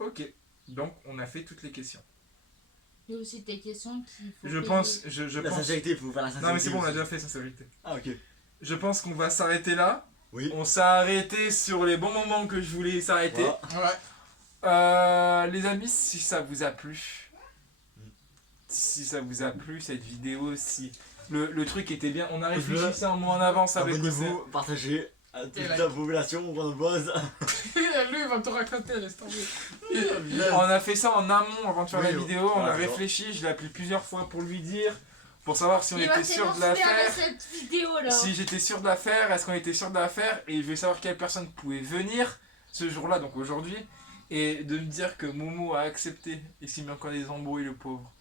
Ok. Donc, on a fait toutes les questions. Il y a aussi des questions qu'il faut Je payer. pense... Je La pense... sincérité, il faut faire la sincérité. Non, mais c'est bon, on a aussi. déjà fait sincérité. Ah ok. Je pense qu'on va s'arrêter là. Oui. On s'est arrêté sur les bons moments que je voulais s'arrêter. Voilà. Ouais. Les amis, si ça vous a plu, si ça vous a plu cette vidéo, si le truc était bien, on a réfléchi ça un mois en avance avec Océan. Abonnez-vous, partagez à toute Et la like. population grenobloise. Lui, il va te raconter, laisse tomber. On a fait ça en amont avant de faire Oui, la vidéo, on a voilà, réfléchi, je l'ai appelé plusieurs fois pour lui dire, pour savoir si on Il va était sûr de la s'énerver avec faire. cette vidéo là. Si j'étais sûr de la faire, est-ce qu'on était sûr de la faire, et je voulais savoir quelle personne pouvait venir ce jour-là, donc aujourd'hui, et de me dire que Momo a accepté et s'il met encore des embrouilles, le pauvre.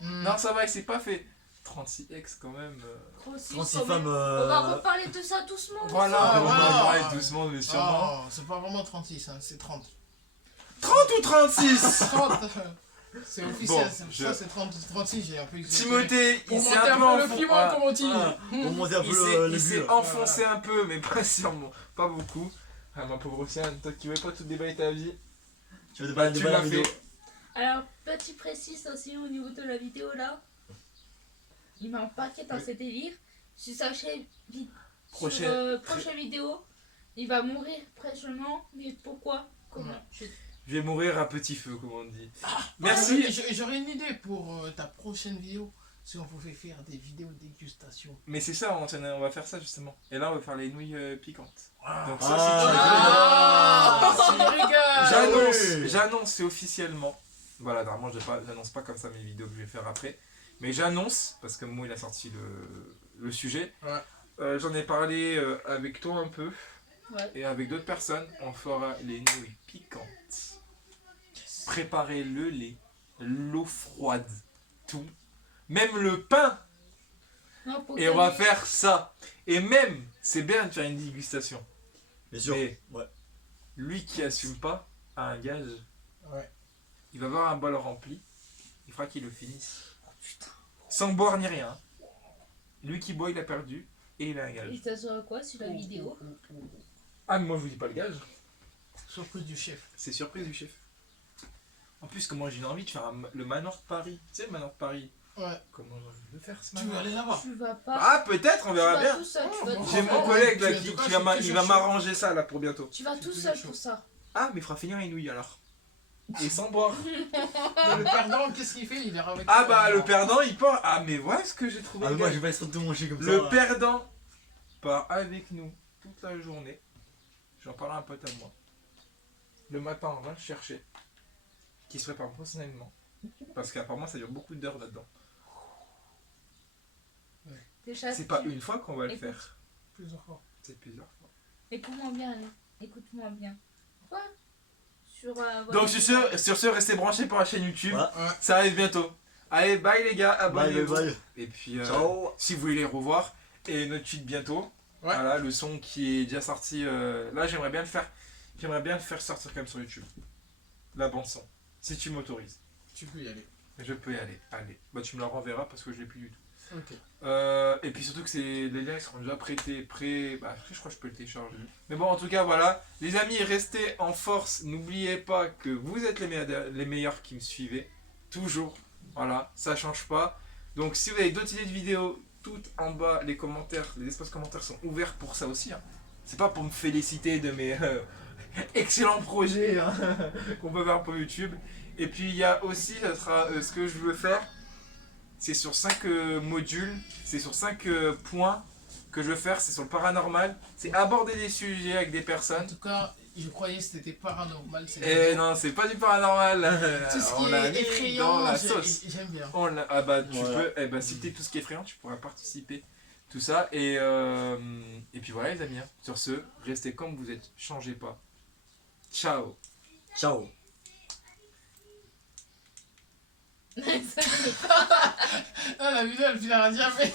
Non, ça va, il s'est pas fait 36 ex quand même. 36 36 quand même. femmes. On va reparler de ça doucement. Voilà, Ah, on va voilà. parler doucement, mais sûrement. Oh, c'est pas vraiment 36, hein, c'est 30. 30 ou 36 30 C'est officiel, Bon, ça c'est 30, 36, j'ai un peu exagéré. Timothée, Pour il s'est monter un peu le piment, enfoncé. comme on dit. Pour monter un Il peu s'est- les il s'est vues. enfoncé un peu, mais pas sûrement. Pas beaucoup. Ah, ma pauvre Océane, toi qui veux pas tout déballer ta vie, Tu veux bah, déballer tu la l'as vidéo. fait. Alors, petit précise aussi au niveau de la vidéo là. Il m'a empaqué dans ses délires. Sur sa chaîne Prochaine. prochaine vidéo, il va mourir prochainement. Mais pourquoi? Comment? Je vais mourir à petit feu, comme on dit. Ah, Merci. J'aurais une idée pour ta prochaine vidéo. Si on pouvait faire des vidéos de dégustation. Mais c'est ça, on va faire ça justement. Et là, on va faire les nouilles piquantes. Donc ça, Ah. si tu veux, Ah, c'est régal. J'annonce. J'annonce, c'est officiellement. Voilà, normalement, j'annonce pas comme ça mes vidéos que je vais faire après. Mais j'annonce, parce que moi, il a sorti le sujet. Ouais. J'en ai parlé avec toi un peu. Ouais. Et avec d'autres personnes, on fera les nouilles piquantes. Préparez le lait, l'eau froide, tout. Même le pain. Non, pour Et on va gagner- faire ça. Et même, c'est bien de faire une dégustation. Bien sûr. Mais Ouais. lui qui assume pas a un gage. Ouais. Il va avoir un bol rempli. Il fera qu'il le finisse. Sans boire ni rien. Lui qui boit, il a perdu. Et il a un Et gage. ça sera quoi sur la vidéo? Ah, mais moi je vous dis pas le gage. Surprise du chef. C'est surprise du chef. En plus, comment j'ai envie de faire le manoir de Paris. Tu sais, le manoir de Paris. Ouais. Comment j'ai envie de le faire ce Tu veux manoir. aller là-bas? Tu vas pas. Ah, peut-être, on Tu verra vas bien. tout seul, tu vas tout J'ai seul. mon collègue là Tu- qui en tout cas, va c'est il va toujours m'arranger ça là pour bientôt. Tu vas C'est tout toujours seul chaud. pour ça. Ah, mais il fera finir une nouille alors. Et sans boire. Mais le perdant, qu'est-ce qu'il fait? Il est avec Ah toi, bah le non. perdant il part. Ah mais voilà ce que j'ai trouvé. Ah, mais moi, gars. je vais pas laisser tout manger comme ça. Le perdant part avec nous toute la journée. J'en parle à un pote à moi. Le matin on va le chercher. Qui se prépare personnellement. Parce qu'apparemment ça dure beaucoup d'heures là-dedans. Déjà, C'est pas une fois qu'on va le Écoute. faire. Plusieurs fois. C'est plusieurs fois. Écoute-moi bien, allez. Écoute-moi bien. Quoi? Sur. Donc sur ce, restez branchés pour la chaîne YouTube. Voilà. Ouais. Ça arrive bientôt. Allez, bye les gars, Bye, bye, abonnez-vous. bye. Et puis Ciao. si vous voulez les revoir, et notre suite bientôt. Ouais. Voilà, le son qui est déjà sorti. Là, j'aimerais bien le faire. J'aimerais bien le faire sortir quand même sur YouTube. La bande son. Si tu m'autorises. Tu peux y aller. Je peux y aller. Allez. Bah tu me la renverras parce que je l'ai plus du tout. Ok. Et puis surtout que les liens ils seront déjà prêts. Bah après, je crois que je peux le télécharger. Mais bon, en tout cas, voilà. Les amis, restez en force. N'oubliez pas que vous êtes les meilleurs qui me suivez. Toujours. Voilà, ça change pas. Donc si vous avez d'autres idées de vidéos, toutes en bas, les commentaires, les espaces commentaires sont ouverts pour ça aussi. Hein. C'est pas pour me féliciter de mes excellents projets hein, qu'on peut faire pour YouTube. Et puis il y a aussi, ça sera ce que je veux faire. C'est sur 5 modules, c'est sur 5 points que je veux faire, c'est sur le paranormal. C'est aborder des sujets avec des En personnes. tout cas, je croyais que c'était paranormal. Et non, c'est pas du paranormal. Tout ce On qui l'a est mis effrayant, dans la sauce. j'aime bien. Ah bah tu Voilà. peux, eh bah, si t'es tout ce qui est effrayant, tu pourras participer. Tout ça. Et puis voilà les amis. Hein. Sur ce, restez comme vous êtes, changez pas. Ciao. Ciao. Ah, la vidéo elle finira jamais.